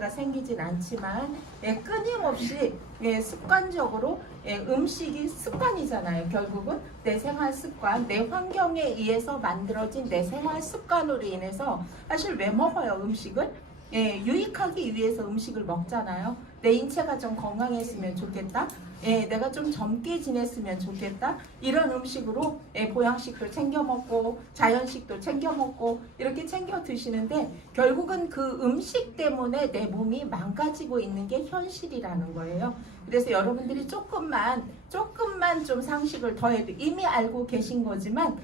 가 생기진 않지만 끊임없이 습관적으로 음식이 습관이잖아요. 결국은 내 생활 습관, 내 환경에 의해서 만들어진 내 생활 습관으로 인해서 사실 왜 먹어요 음식을? 유익하기 위해서 음식을 먹잖아요. 내 인체가 좀 건강했으면 좋겠다. 내가 좀 젊게 지냈으면 좋겠다. 이런 음식으로 보양식도 챙겨 먹고 자연식도 챙겨 먹고 이렇게 챙겨 드시는데 결국은 그 음식 때문에 내 몸이 망가지고 있는 게 현실이라는 거예요. 그래서 여러분들이 조금만 좀 상식을 더해도 이미 알고 계신 거지만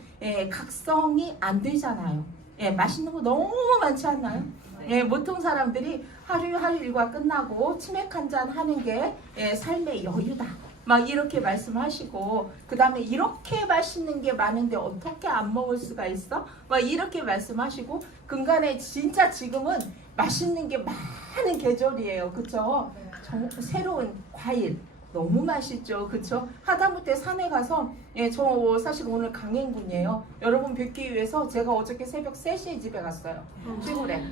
각성이 안 되잖아요. 맛있는 거 너무 많지 않나요? 보통 사람들이 하루 일과 끝나고 치맥 한잔 하는 게 삶의 여유다. 막 이렇게 말씀하시고 그 다음에 이렇게 맛있는 게 많은데 어떻게 안 먹을 수가 있어? 막 이렇게 말씀하시고 근간에 진짜 지금은 맛있는 게 많은 계절이에요. 그쵸? 새로운 과일 너무 맛있죠. 그쵸? 하다못해 산에 가서 저 사실 오늘 강행군이에요. 여러분 뵙기 위해서 제가 어저께 새벽 3시에 집에 갔어요. 시골에.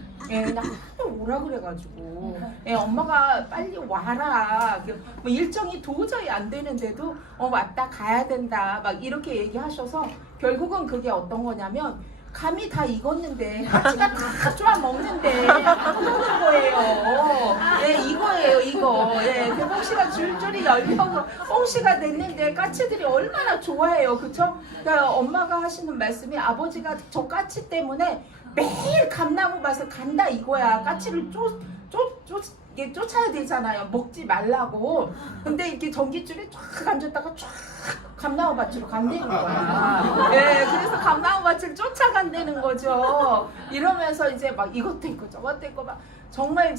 나 하도 오라 그래가지고 엄마가 빨리 와라. 뭐 일정이 도저히 안 되는데도 맞다 가야 된다. 막 이렇게 얘기하셔서 결국은 그게 어떤 거냐면 감이 다 익었는데 까치가 다 쪼아 먹는데 먹는 거예요. 이거예요 이거. 그 홍시가 줄줄이 열려서 홍시가 됐는데 까치들이 얼마나 좋아해요. 그쵸? 그러니까 엄마가 하시는 말씀이 아버지가 저 까치 때문에 매일 감나무 밭을 간다 이거야. 까치를 쫓아야 되잖아요. 먹지 말라고. 근데 이렇게 전깃줄에 쫙 앉았다가 쫙 감나무 밭으로 간다는 거야. 그래서 감나무 밭을 쫓아간다는 거죠. 이러면서 이제 막 이것도 있고 저것도 있고 막 정말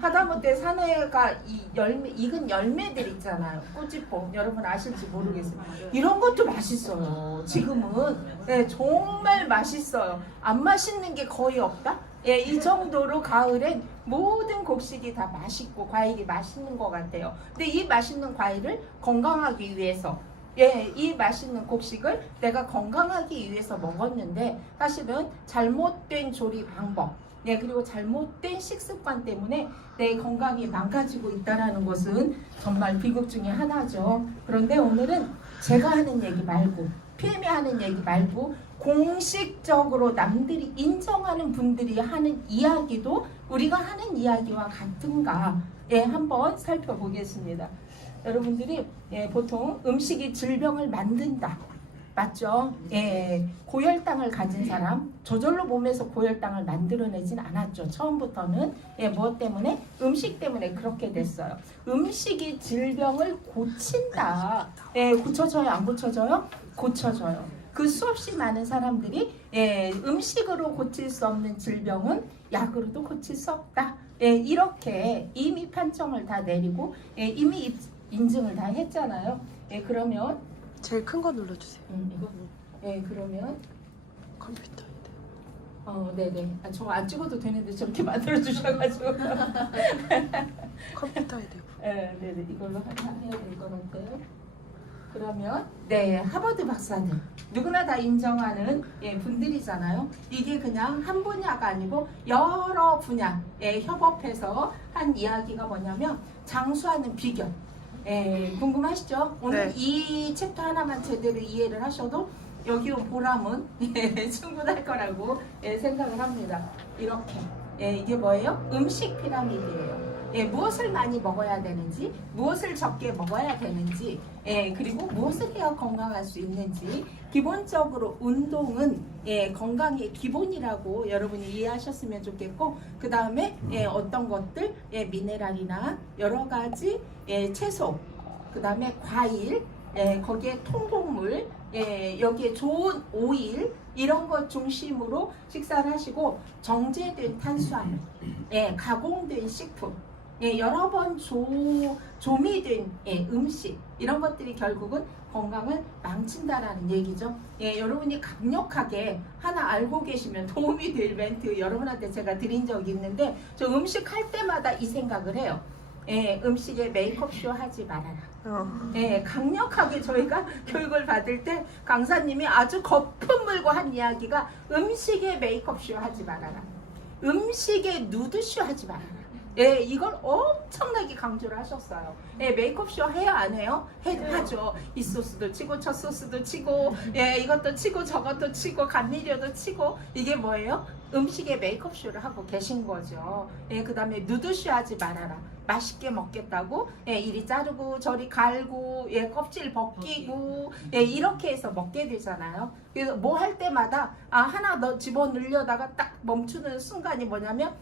하다못해 산에가 익은 열매들 있잖아요. 꾸지뽕 여러분 아실지 모르겠어요. 이런 것도 맛있어요. 지금은 정말 맛있어요. 안 맛있는 게 거의 없다. 이 정도로 가을엔 모든 곡식이 다 맛있고 과일이 맛있는 것 같아요. 근데 이 맛있는 과일을 건강하기 위해서 이 맛있는 곡식을 내가 건강하기 위해서 먹었는데 사실은 잘못된 조리 방법 그리고 잘못된 식습관 때문에 내 건강이 망가지고 있다는 것은 정말 비극 중에 하나죠. 그런데 오늘은 제가 하는 얘기 말고 PM이 하는 얘기 말고 공식적으로 남들이 인정하는 분들이 하는 이야기도 우리가 하는 이야기와 같은가 한번 살펴보겠습니다. 여러분들이 보통 음식이 질병을 만든다. 맞죠? 고혈당을 가진 사람 저절로 몸에서 고혈당을 만들어내진 않았죠. 처음부터는 무엇 때문에? 음식 때문에 그렇게 됐어요. 음식이 질병을 고친다. 고쳐져요? 안 고쳐져요? 고쳐져요. 그 수없이 많은 사람들이 음식으로 고칠 수 없는 질병은 약으로도 고칠 수 없다. 이렇게 이미 판정을 다 내리고 이미 인증을 다 했잖아요. 그러면 제일 큰 거 눌러주세요. 이거? 그러면 컴퓨터인데. 네네. 저 안 찍어도 되는데 저렇게 만들어 주셔가지고. 컴퓨터에 대고. 네네. 이걸로 해야 될 것 같아요. 그러면 하버드 박사들 누구나 다 인정하는 분들이잖아요. 이게 그냥 한 분야가 아니고 여러 분야에 협업해서 한 이야기가 뭐냐면 장수하는 비결. 궁금하시죠? 오늘 이 챕터 하나만 제대로 이해를 하셔도 여기 온 보람은 충분할 거라고 생각을 합니다. 이렇게 이게 뭐예요? 음식 피라미드예요. 무엇을 많이 먹어야 되는지, 무엇을 적게 먹어야 되는지, 그리고 무엇을 해야 건강할 수 있는지. 기본적으로 운동은 건강의 기본이라고 여러분이 이해하셨으면 좋겠고, 그 다음에 어떤 것들, 미네랄이나 여러 가지 채소, 그 다음에 과일, 거기에 통곡물, 여기에 좋은 오일 이런 것 중심으로 식사를 하시고 정제된 탄수화물, 가공된 식품, 여러 번 조미된 음식 이런 것들이 결국은 건강을 망친다라는 얘기죠. 여러분이 강력하게 하나 알고 계시면 도움이 될 멘트 여러분한테 제가 드린 적이 있는데 저 음식 할 때마다 이 생각을 해요. 음식에 메이크업쇼 하지 말아라. 강력하게 저희가 교육을 받을 때 강사님이 아주 거품 물고 한 이야기가 음식에 메이크업쇼 하지 말아라. 음식에 누드쇼 하지 말아라. 예, 이걸 엄청나게 강조를 하셨어요. 예, 메이크업쇼 해야 안 해요? 하죠. 이 소스도 치고 저 소스도 치고 예, 이것도 치고 저것도 치고 감미료도 치고 이게 뭐예요? 음식에 메이크업쇼를 하고 계신 거죠. 예, 그 다음에 누드쇼 하지 말아라. 맛있게 먹겠다고 예, 이리 자르고 저리 갈고 예, 껍질 벗기고 예, 이렇게 해서 먹게 되잖아요. 그래서 뭐 할 때마다 하나 너 집어넣으려다가 딱 멈추는 순간이 뭐냐면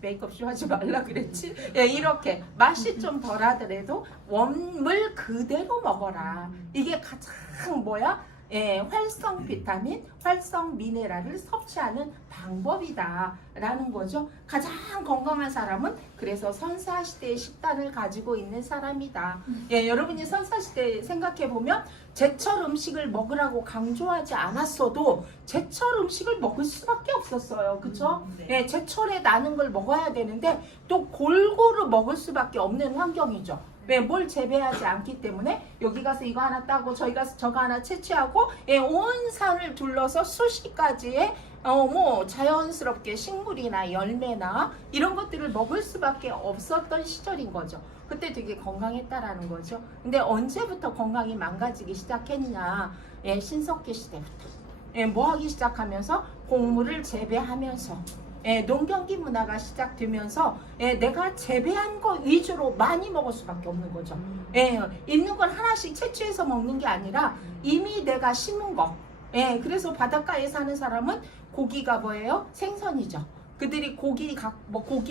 메이크업쇼 하지 말라 그랬지. 예, 이렇게 맛이 좀 덜하더라도 원물 그대로 먹어라. 이게 가장 뭐야? 예, 활성 비타민, 활성 미네랄을 섭취하는 방법이다라는 거죠. 가장 건강한 사람은 그래서 선사시대의 식단을 가지고 있는 사람이다. 예, 여러분이 선사시대 생각해 보면 제철 음식을 먹으라고 강조하지 않았어도 제철 음식을 먹을 수밖에 없었어요. 그쵸? 예, 제철에 나는 걸 먹어야 되는데 또 골고루 먹을 수밖에 없는 환경이죠. 왜? 뭘 재배하지 않기 때문에 여기 가서 이거 하나 따고 저기 가서 저거 하나 채취하고 예, 온 산을 둘러서 수십 가지의 뭐 자연스럽게 식물이나 열매나 이런 것들을 먹을 수밖에 없었던 시절인 거죠. 그때 되게 건강했다라는 거죠. 근데 언제부터 건강이 망가지기 시작했냐? 예, 신석기 시대부터. 예, 뭐 하기 시작하면서 곡물을 재배하면서 예, 농경기 문화가 시작되면서 예, 내가 재배한 거 위주로 많이 먹을 수밖에 없는 거죠. 예, 있는 걸 하나씩 채취해서 먹는 게 아니라 이미 내가 심은 거. 예, 그래서 바닷가에 사는 사람은 고기가 뭐예요? 생선이죠. 그들이 고기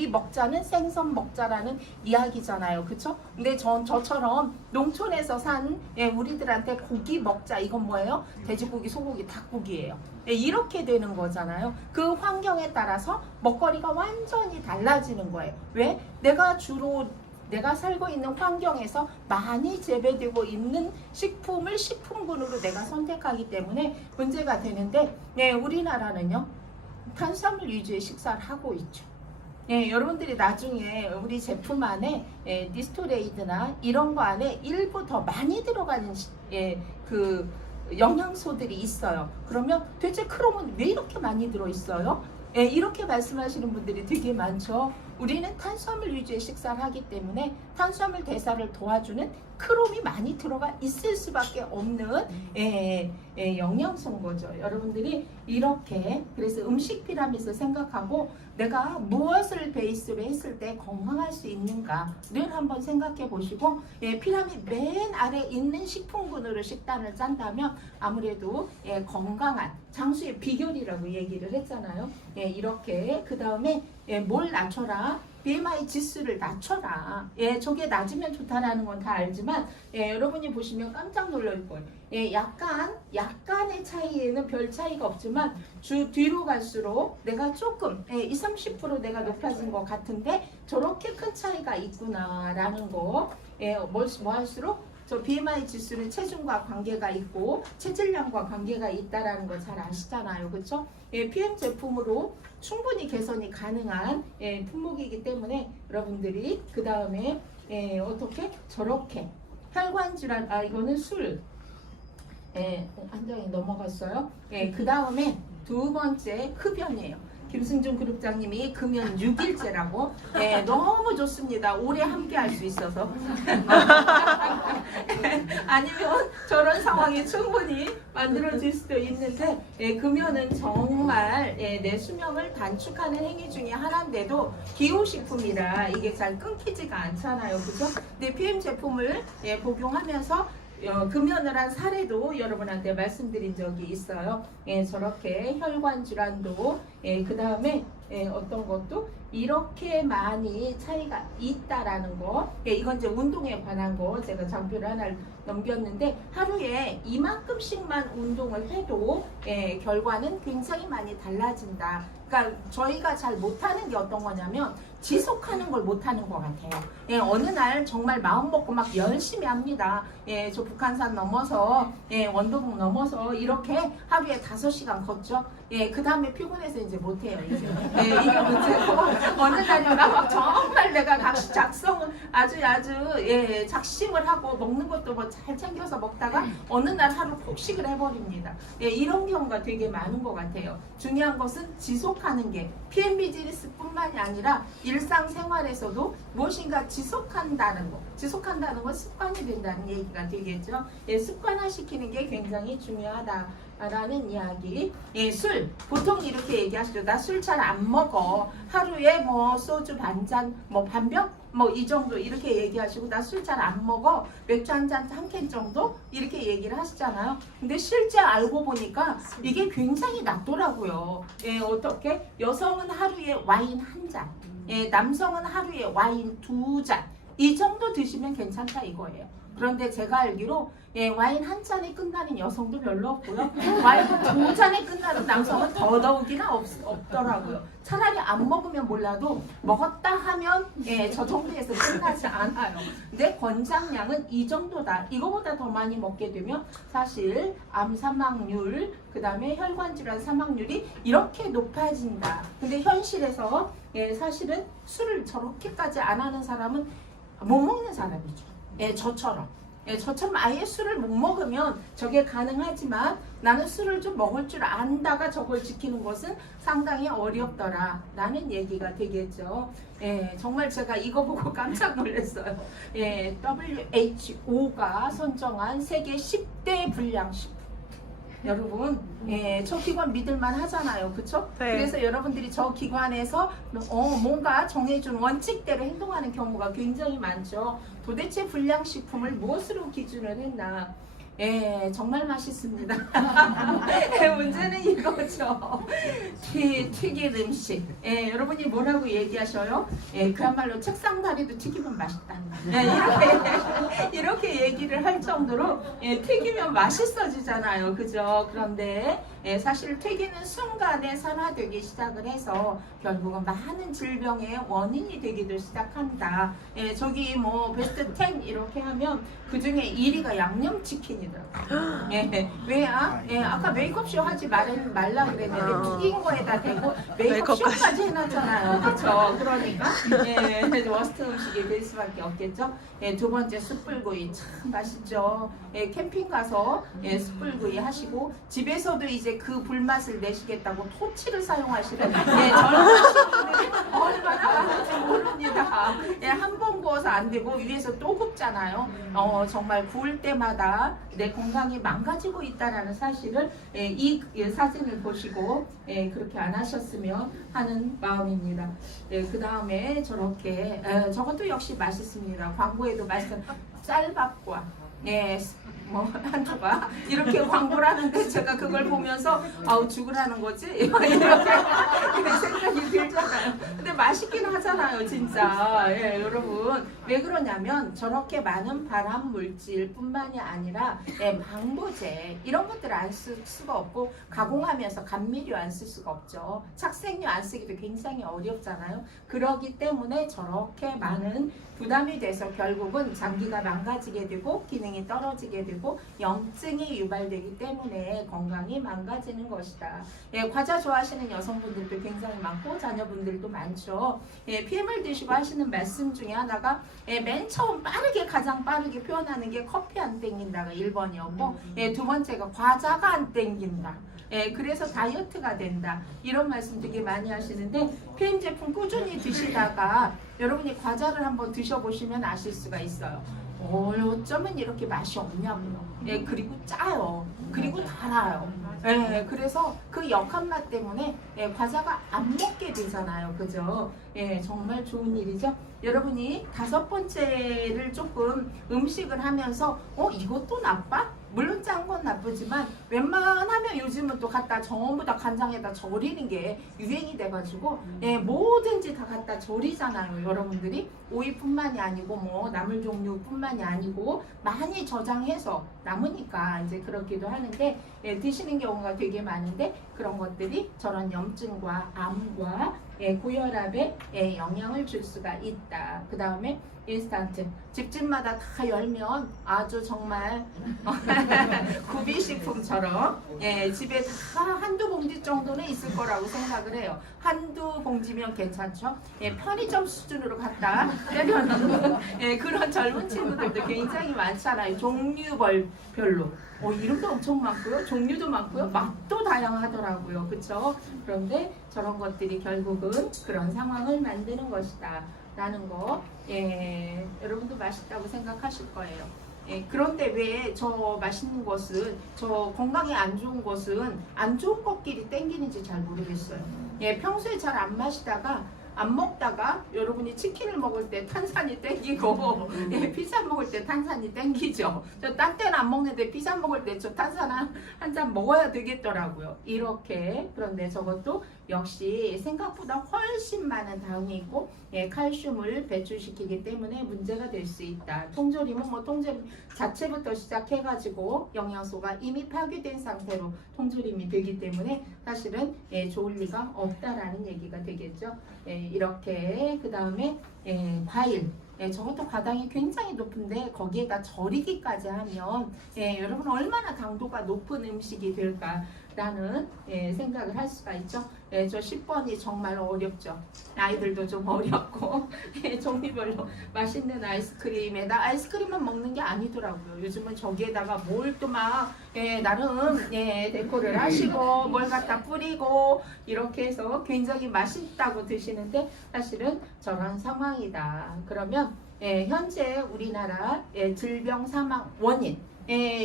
먹자는 생선 먹자라는 이야기잖아요. 그쵸? 근데 저처럼 농촌에서 산 예, 우리들한테 고기 먹자 이건 뭐예요? 돼지고기, 소고기, 닭고기예요. 예, 이렇게 되는 거잖아요. 그 환경에 따라서 먹거리가 완전히 달라지는 거예요. 왜? 내가 살고 있는 환경에서 많이 재배되고 있는 식품을 식품군으로 내가 선택하기 때문에 문제가 되는데 예, 우리나라는요. 탄수화물 위주의 식사를 하고 있죠. 예, 여러분들이 나중에 우리 제품 안에 예, 니스토레이드나 이런 거 안에 일부 더 많이 들어가는 그 영양소들이 있어요. 그러면 도대체 크롬은 왜 이렇게 많이 들어있어요? 예, 이렇게 말씀하시는 분들이 되게 많죠. 우리는 탄수화물 위주의 식사를 하기 때문에 탄수화물 대사를 도와주는 크롬이 많이 들어가 있을 수밖에 없는 영양소인 거죠. 여러분들이 이렇게 그래서 음식 피라미드 생각하고 내가 무엇을 베이스로 했을 때 건강할 수 있는가를 한번 생각해 보시고 피라미드 맨 아래 있는 식품군으로 식단을 짠다면 아무래도 건강한 장수의 비결이라고 얘기를 했잖아요. 이렇게 그 다음에 뭘 낮춰라? BMI 지수를 낮춰라. 예, 저게 낮으면 좋다라는 건 다 알지만 여러분이 보시면 깜짝 놀랄 거예요. 약간의 차이에는 별 차이가 없지만 뒤로 갈수록 내가 조금 20-30% 내가 높아진 것 같은데 저렇게 큰 차이가 있구나라는 거. 뭐 할수록 저 BMI 지수는 체중과 관계가 있고 체질량과 관계가 있다라는 거 잘 아시잖아요. 그렇죠? PM 제품으로 충분히 개선이 가능한 품목이기 때문에 여러분들이 그 다음에 어떻게 저렇게 혈관 질환 이거는 술 한 장이 넘어갔어요. 그 다음에 두 번째 흡연이에요. 김승준 그룹장님이 금연 6일째라고 너무 좋습니다. 오래 함께 할 수 있어서 아니면 저런 상황이 충분히 만들어질 수도 있는데 금연은 정말 내 수명을 단축하는 행위 중에 하나인데도 기호식품이라 이게 잘 끊기지가 않잖아요. 그죠? 근데 PM 제품을 복용하면서 금연을 한 사례도 여러분한테 말씀드린 적이 있어요. 저렇게 혈관 질환도 그 다음에 어떤 것도 이렇게 많이 차이가 있다라는 거. 이건 이제 운동에 관한 거 제가 장표를 하나 넘겼는데 하루에 이만큼씩만 운동을 해도 결과는 굉장히 많이 달라진다. 그러니까 저희가 잘 못하는 게 어떤 거냐면 지속하는 걸 못하는 것 같아요. 어느 날 정말 마음 먹고 막 열심히 합니다. 저 북한산 넘어서 원도봉 넘어서 이렇게 하루에 5시간 걷죠. 그 다음에 피곤해서 이제 못해요. 이제 이게 문제고 어느 날인가 막 정말 정말 내가 작성은 아주 예, 작심을 하고 먹는 것도 뭐 잘 챙겨서 먹다가 어느 날 하루 폭식을 해버립니다. 예, 이런 경우가 되게 많은 것 같아요. 중요한 것은 지속하는 게 PM 비즈니스뿐만이 아니라 일상생활에서도 무엇인가 지속한다는 거. 지속한다는 건 습관이 된다는 얘기가 되겠죠. 예, 습관화시키는 게 굉장히 중요하다라는 이야기. 예, 술 보통 이렇게 얘기하시죠. 나 술 잘 안 먹어. 하루에 뭐 소주 반잔, 뭐 반병, 뭐 이 정도 이렇게 얘기하시고 나 술 잘 안 먹어. 맥주 한 잔 한 캔 정도 이렇게 얘기를 하시잖아요. 근데 실제 알고 보니까 이게 굉장히 낮더라고요. 예, 어떻게? 여성은 하루에 와인 한 잔, 예, 남성은 하루에 와인 두 잔. 이 정도 드시면 괜찮다 이거예요. 그런데 제가 알기로 예, 와인 한 잔에 끝나는 여성도 별로 없고요. 와인 두 잔에 끝나는 남성은 더더욱이나 없더라고요. 차라리 안 먹으면 몰라도 먹었다 하면 예, 저 정도에서 끝나지 않아요. 근데 권장량은 이 정도다. 이거보다 더 많이 먹게 되면 사실 암 사망률, 그 다음에 혈관 질환 사망률이 이렇게 높아진다. 근데 현실에서 예, 사실은 술을 저렇게까지 안 하는 사람은 못 먹는 사람이죠. 예, 저처럼. 예, 저처럼 아예 술을 못 먹으면 저게 가능하지만 나는 술을 좀 먹을 줄 안다가 저걸 지키는 것은 상당히 어렵더라 라는 얘기가 되겠죠. 예, 정말 제가 이거 보고 깜짝 놀랐어요. 예, WHO가 선정한 세계 10대 불량식품. 여러분, 예, 저 기관 믿을만 하잖아요. 그쵸? 네. 그래서 여러분들이 저 기관에서 뭔가 정해준 원칙대로 행동하는 경우가 굉장히 많죠. 도대체 불량식품을 무엇으로 기준을 했나? 예, 정말 맛있습니다. 예, 문제는 이거죠. 튀긴 음식. 예, 여러분이 뭐라고 얘기하셔요? 예, 그야말로 책상 다리도 튀기면 맛있다. 예, 이렇게 얘기를 할 정도로 예, 튀기면 맛있어지잖아요. 그죠? 그런데 예, 사실 튀기는 순간에 산화되기 시작을 해서 결국은 많은 질병의 원인이 되기도 시작한다. 예, 저기 뭐 베스트 10 이렇게 하면 그 중에 1위가 양념치킨이더라고요. 예, 왜야? 예, 아까 메이크업쇼 하지 말라 그랬는데 튀긴 거에다 대고 메이크업쇼까지 해놨잖아요. 그렇죠? 그러니까 예, 워스트 음식이 될 수밖에 없겠죠. 예, 두 번째 숯불구이 참 맛있죠. 예, 캠핑 가서 예, 숯불구이 하시고 집에서도 이제 그 불맛을 내시겠다고 토치를 사용하시는 예, 젊은 친구들이 얼마나 많은지 모릅니다. 예, 한 번 구워서 안 되고 위에서 또 굽잖아요. 정말 구울 때마다 내 건강이 망가지고 있다는 사실을 예, 이 사진을 보시고 예, 그렇게 안 하셨으면 하는 마음입니다. 예, 그 다음에 저렇게 저것도 역시 맛있습니다. 광고에도 맛있는 쌀밥과 예, 뭐 한 조각 이렇게 광고를 하는데 제가 그걸 보면서 아우 죽으라는 거지 이렇게 생각이 들잖아요. 근데 맛있긴 하잖아요, 진짜. 예, 여러분 왜 그러냐면 저렇게 많은 발암 물질뿐만이 아니라 예, 방부제 이런 것들을 안 쓸 수가 없고 가공하면서 감미료 안 쓸 수가 없죠. 착색료 안 쓰기도 굉장히 어렵잖아요. 그러기 때문에 저렇게 많은 부담이 돼서 결국은 장기가 망가지게 되고 기능이 떨어지게 되고 염증이 유발되기 때문에 건강이 망가지는 것이다. 예, 과자 좋아하시는 여성분들도 굉장히 많고 자녀분들도 많죠. 예, PM을 드시고 하시는 말씀 중에 하나가 예, 맨 처음 가장 빠르게 표현하는 게 커피 안 땡긴다가 1번이었고 예, 두 번째가 과자가 안 땡긴다. 예, 그래서 다이어트가 된다. 이런 말씀 되게 많이 하시는데 PM 제품 꾸준히 드시다가 여러분이 과자를 한번 드셔보시면 아실 수가 있어요. 어쩌면 이렇게 맛이 없냐고요. 예, 그리고 짜요. 그리고 달아요. 예, 그래서 그 역한 맛 때문에 예, 과자가 안 먹게 되잖아요. 그죠? 예, 정말 좋은 일이죠. 여러분이 5번째를 조금 음식을 하면서 이것도 나빠? 물론 짠 건 나쁘지만 웬만하면 요즘은 또 갖다 전부 다 간장에다 절이는 게 유행이 돼가지고 예, 뭐든지 다 갖다 절이잖아요. 여러분들이 오이뿐만이 아니고 뭐 나물 종류뿐만이 아니고 많이 저장해서 남으니까 이제 그렇기도 하는데 예, 드시는 경우가 되게 많은데 그런 것들이 저런 염증과 암과 고혈압에 영향을 줄 수가 있다. 그 다음에 인스턴트 집집마다 다 열면 아주 정말 구비식품처럼 집에 다 한두 봉지 정도는 있을 거라고 생각을 해요. 한두 봉지면 괜찮죠. 편의점 수준으로 갖다 때려놓는 그런 젊은 친구들도 굉장히 많잖아요. 종류별로 이름도 엄청 많고요, 종류도 많고요, 맛도 다양하더라고요. 그렇죠? 그런데 저런 것들이 결국은 그런 상황을 만드는 것이다 라는 거 여러분도 맛있다고 생각하실 거예요. 그런데 왜 저 맛있는 것은, 저 건강에 안 좋은 것은 안 좋은 것끼리 땡기는지 잘 모르겠어요. 평소에 잘 안 마시다가 안 먹다가 여러분이 치킨을 먹을 때 탄산이 땡기고 피자 먹을 때 탄산이 땡기죠. 저 딴 때는 안 먹는데 피자 먹을 때 저 탄산 한 잔 먹어야 되겠더라고요. 이렇게. 그런데 저것도 역시 생각보다 훨씬 많은 당이 있고 칼슘을 배출시키기 때문에 문제가 될 수 있다. 통조림은 뭐 통조림 자체부터 시작해가지고 영양소가 이미 파괴된 상태로 통조림이 되기 때문에 사실은 좋을 리가 없다라는 얘기가 되겠죠. 이렇게 그 다음에 과일 저것도 과당이 굉장히 높은데 거기에다 절이기까지 하면 여러분 얼마나 강도가 높은 음식이 될까라는 생각을 할 수가 있죠. 저 10번이 정말 어렵죠. 아이들도 좀 어렵고 종류별로 맛있는 아이스크림만 먹는 게 아니더라고요. 요즘은 저기에다가 뭘 또 막 나름 데코를 하시고 뭘 갖다 뿌리고 이렇게 해서 굉장히 맛있다고 드시는데 사실은 저런 상황이다. 그러면 현재 우리나라 질병 사망 원인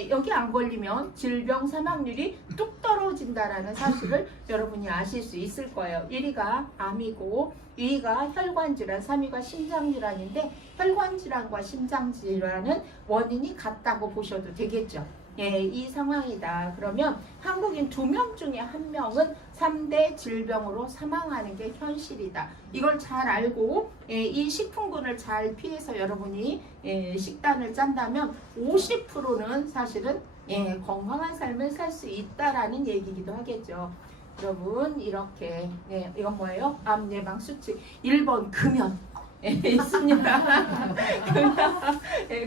여기 안 걸리면 질병 사망률이 뚝 떨어진다라는 사실을 여러분이 아실 수 있을 거예요. 1위가 암이고 2위가 혈관질환, 3위가 심장질환인데 혈관질환과 심장질환은 원인이 같다고 보셔도 되겠죠. 이 상황이다. 그러면 한국인 2명 중에 1명은 3대 질병으로 사망하는 게 현실이다. 이걸 잘 알고 이 식품군을 잘 피해서 여러분이 식단을 짠다면 50%는 사실은 건강한 삶을 살 수 있다라는 얘기이기도 하겠죠. 여러분 이렇게 이건 뭐예요? 암 예방 수칙 1번 금연 있습니다.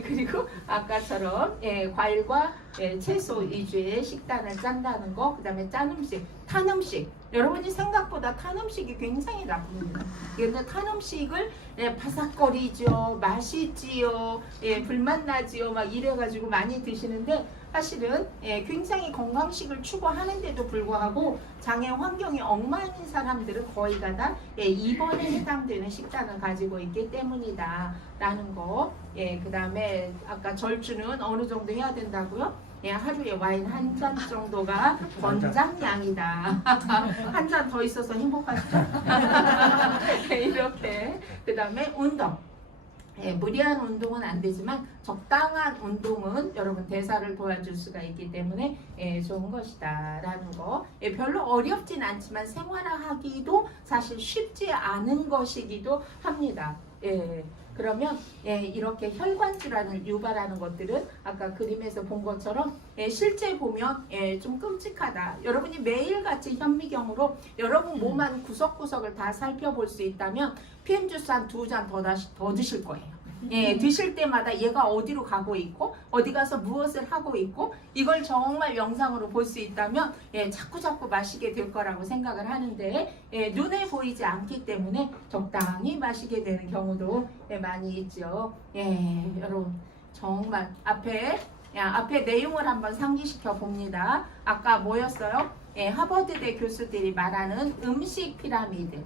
그리고 아까처럼 과일과 채소 위주의 식단을 짠다는 거, 그 다음에 짠 음식, 탄 음식. 여러분이 생각보다 탄 음식이 굉장히 나쁩니다. 그런데 탄 음식을 바삭거리죠, 맛있지요, 불맛 나지요, 막 이래가지고 많이 드시는데 사실은 굉장히 건강식을 추구하는데도 불구하고 장애 환경이 엉망인 사람들은 거의가 다 입원에 해당되는 식단을 가지고 있기 때문이다 라는 거. 그 다음에 아까 절주는 어느 정도 해야 된다고요? 하루에 와인 한 잔 정도가 권장량이다. 한 잔 더 있어서 행복하시죠? 이렇게. 그 다음에 운동. 무리한 운동은 안 되지만 적당한 운동은 여러분 대사를 도와줄 수가 있기 때문에 좋은 것이다 라는 거. 별로 어렵진 않지만 생활하기도 사실 쉽지 않은 것이기도 합니다. 그러면 이렇게 혈관 질환을 유발하는 것들은 아까 그림에서 본 것처럼 실제 보면 좀 끔찍하다. 여러분이 매일같이 현미경으로 여러분 몸 안 구석구석을 다 살펴볼 수 있다면 PM 주스 한 2잔 더 드실 거예요. 드실 때마다 얘가 어디로 가고 있고 어디 가서 무엇을 하고 있고 이걸 정말 영상으로 볼 수 있다면 자꾸 마시게 될 거라고 생각을 하는데 눈에 보이지 않기 때문에 적당히 마시게 되는 경우도 많이 있죠. 여러분 정말 앞에 내용을 한번 상기시켜 봅니다. 아까 뭐였어요? 하버드대 교수들이 말하는 음식 피라미드.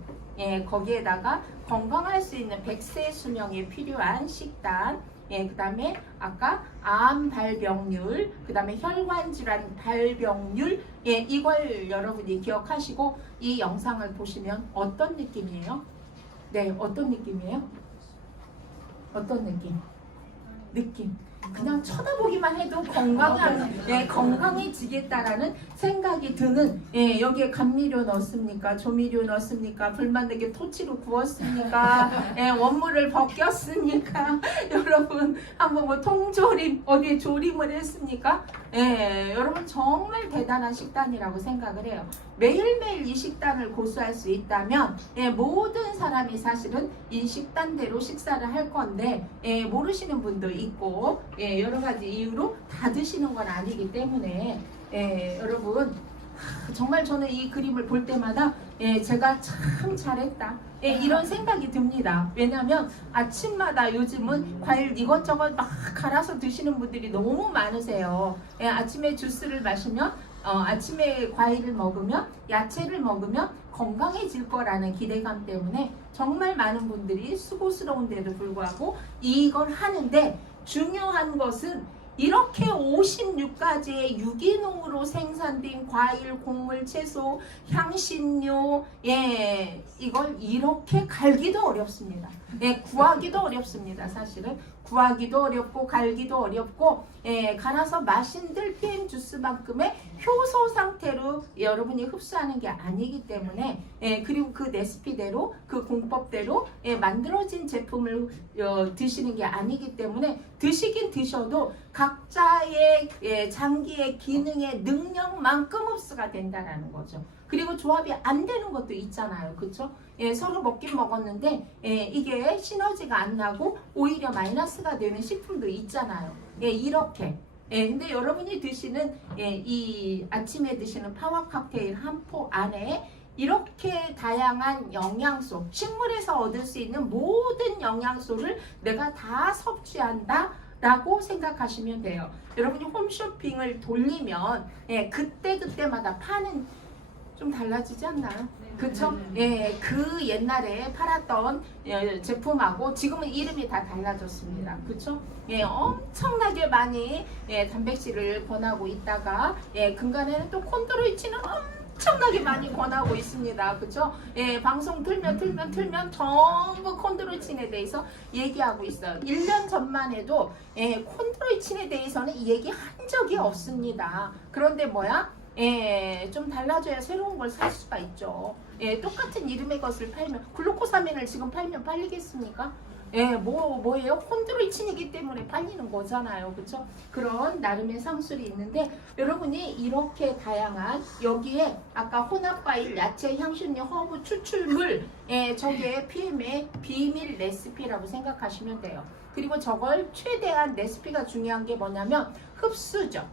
거기에다가 건강할 수 있는 100세 수명에 필요한 식단, 그 다음에 아까 암 발병률, 그 다음에 혈관질환 발병률, 이걸 여러분이 기억하시고 이 영상을 보시면 어떤 느낌이에요? 어떤 느낌이에요? 어떤 느낌? 그냥 쳐다보기만 해도 건강해지겠다라는 생각이 드는, 여기에 감미료 넣습니까? 조미료 넣습니까? 불만 되게 토치로 구웠습니까? 원물을 벗겼습니까? 여러분 한번 뭐 통조림 어디에 조림을 했습니까? 여러분 정말 대단한 식단이라고 생각을 해요. 매일매일 이 식단을 고수할 수 있다면 모든 사람이 사실은 이 식단대로 식사를 할 건데 모르시는 분도 있고 여러 가지 이유로 다 드시는 건 아니기 때문에 여러분 정말 저는 이 그림을 볼 때마다 제가 참 잘했다 이런 생각이 듭니다. 왜냐하면 아침마다 요즘은 과일 이것저것 막 갈아서 드시는 분들이 너무 많으세요. 아침에 주스를 마시면 아침에 과일을 먹으면 야채를 먹으면 건강해질 거라는 기대감 때문에 정말 많은 분들이 수고스러운데도 불구하고 이걸 하는데, 중요한 것은 이렇게 56가지의 유기농으로 생산된 과일, 곡물, 채소, 향신료, 이걸 이렇게 갈기도 어렵습니다. 구하기도 어렵습니다. 사실은 구하기도 어렵고 갈기도 어렵고 갈아서 마신 들PM 주스만큼의 효소 상태로 여러분이 흡수하는 게 아니기 때문에 그리고 그 레시피대로 그 공법대로 만들어진 제품을 드시는 게 아니기 때문에 드시긴 드셔도 각자의 장기의 기능의 능력만큼 흡수가 된다는 거죠. 그리고 조합이 안 되는 것도 있잖아요. 그렇죠? 서로 먹긴 먹었는데 이게 시너지가 안 나고 오히려 마이너스가 되는 식품도 있잖아요. 이렇게. 근데 여러분이 드시는 이 아침에 드시는 파워 칵테일 한 포 안에 이렇게 다양한 영양소, 식물에서 얻을 수 있는 모든 영양소를 내가 다 섭취한다 라고 생각하시면 돼요. 여러분이 홈쇼핑을 돌리면 그때마다 파는 좀 달라지지 않나요? 그쵸? 그 옛날에 팔았던 제품하고 지금은 이름이 다 달라졌습니다. 그쵸? 엄청나게 많이 단백질을 권하고 있다가 근간에는 또 콘드로이친은 엄청나게 많이 권하고 있습니다. 그쵸? 방송 틀면 전부 콘드로이친에 대해서 얘기하고 있어요. 1년 전만 해도 콘드로이친에 대해서는 얘기한 적이 없습니다. 그런데 뭐야? 좀 달라져야 새로운 걸 살 수가 있죠. 똑같은 이름의 것을 팔면 글루코사민을 지금 팔면 팔리겠습니까? 뭐예요? 콘드로이친이기 때문에 팔리는 거잖아요. 그쵸? 그런 나름의 상술이 있는데 여러분이 이렇게 다양한 여기에 아까 혼합과일, 야채, 향신료, 허브, 추출물 저게 PM의 비밀 레시피라고 생각하시면 돼요. 그리고 저걸 최대한 레시피가 중요한 게 뭐냐면 흡수죠.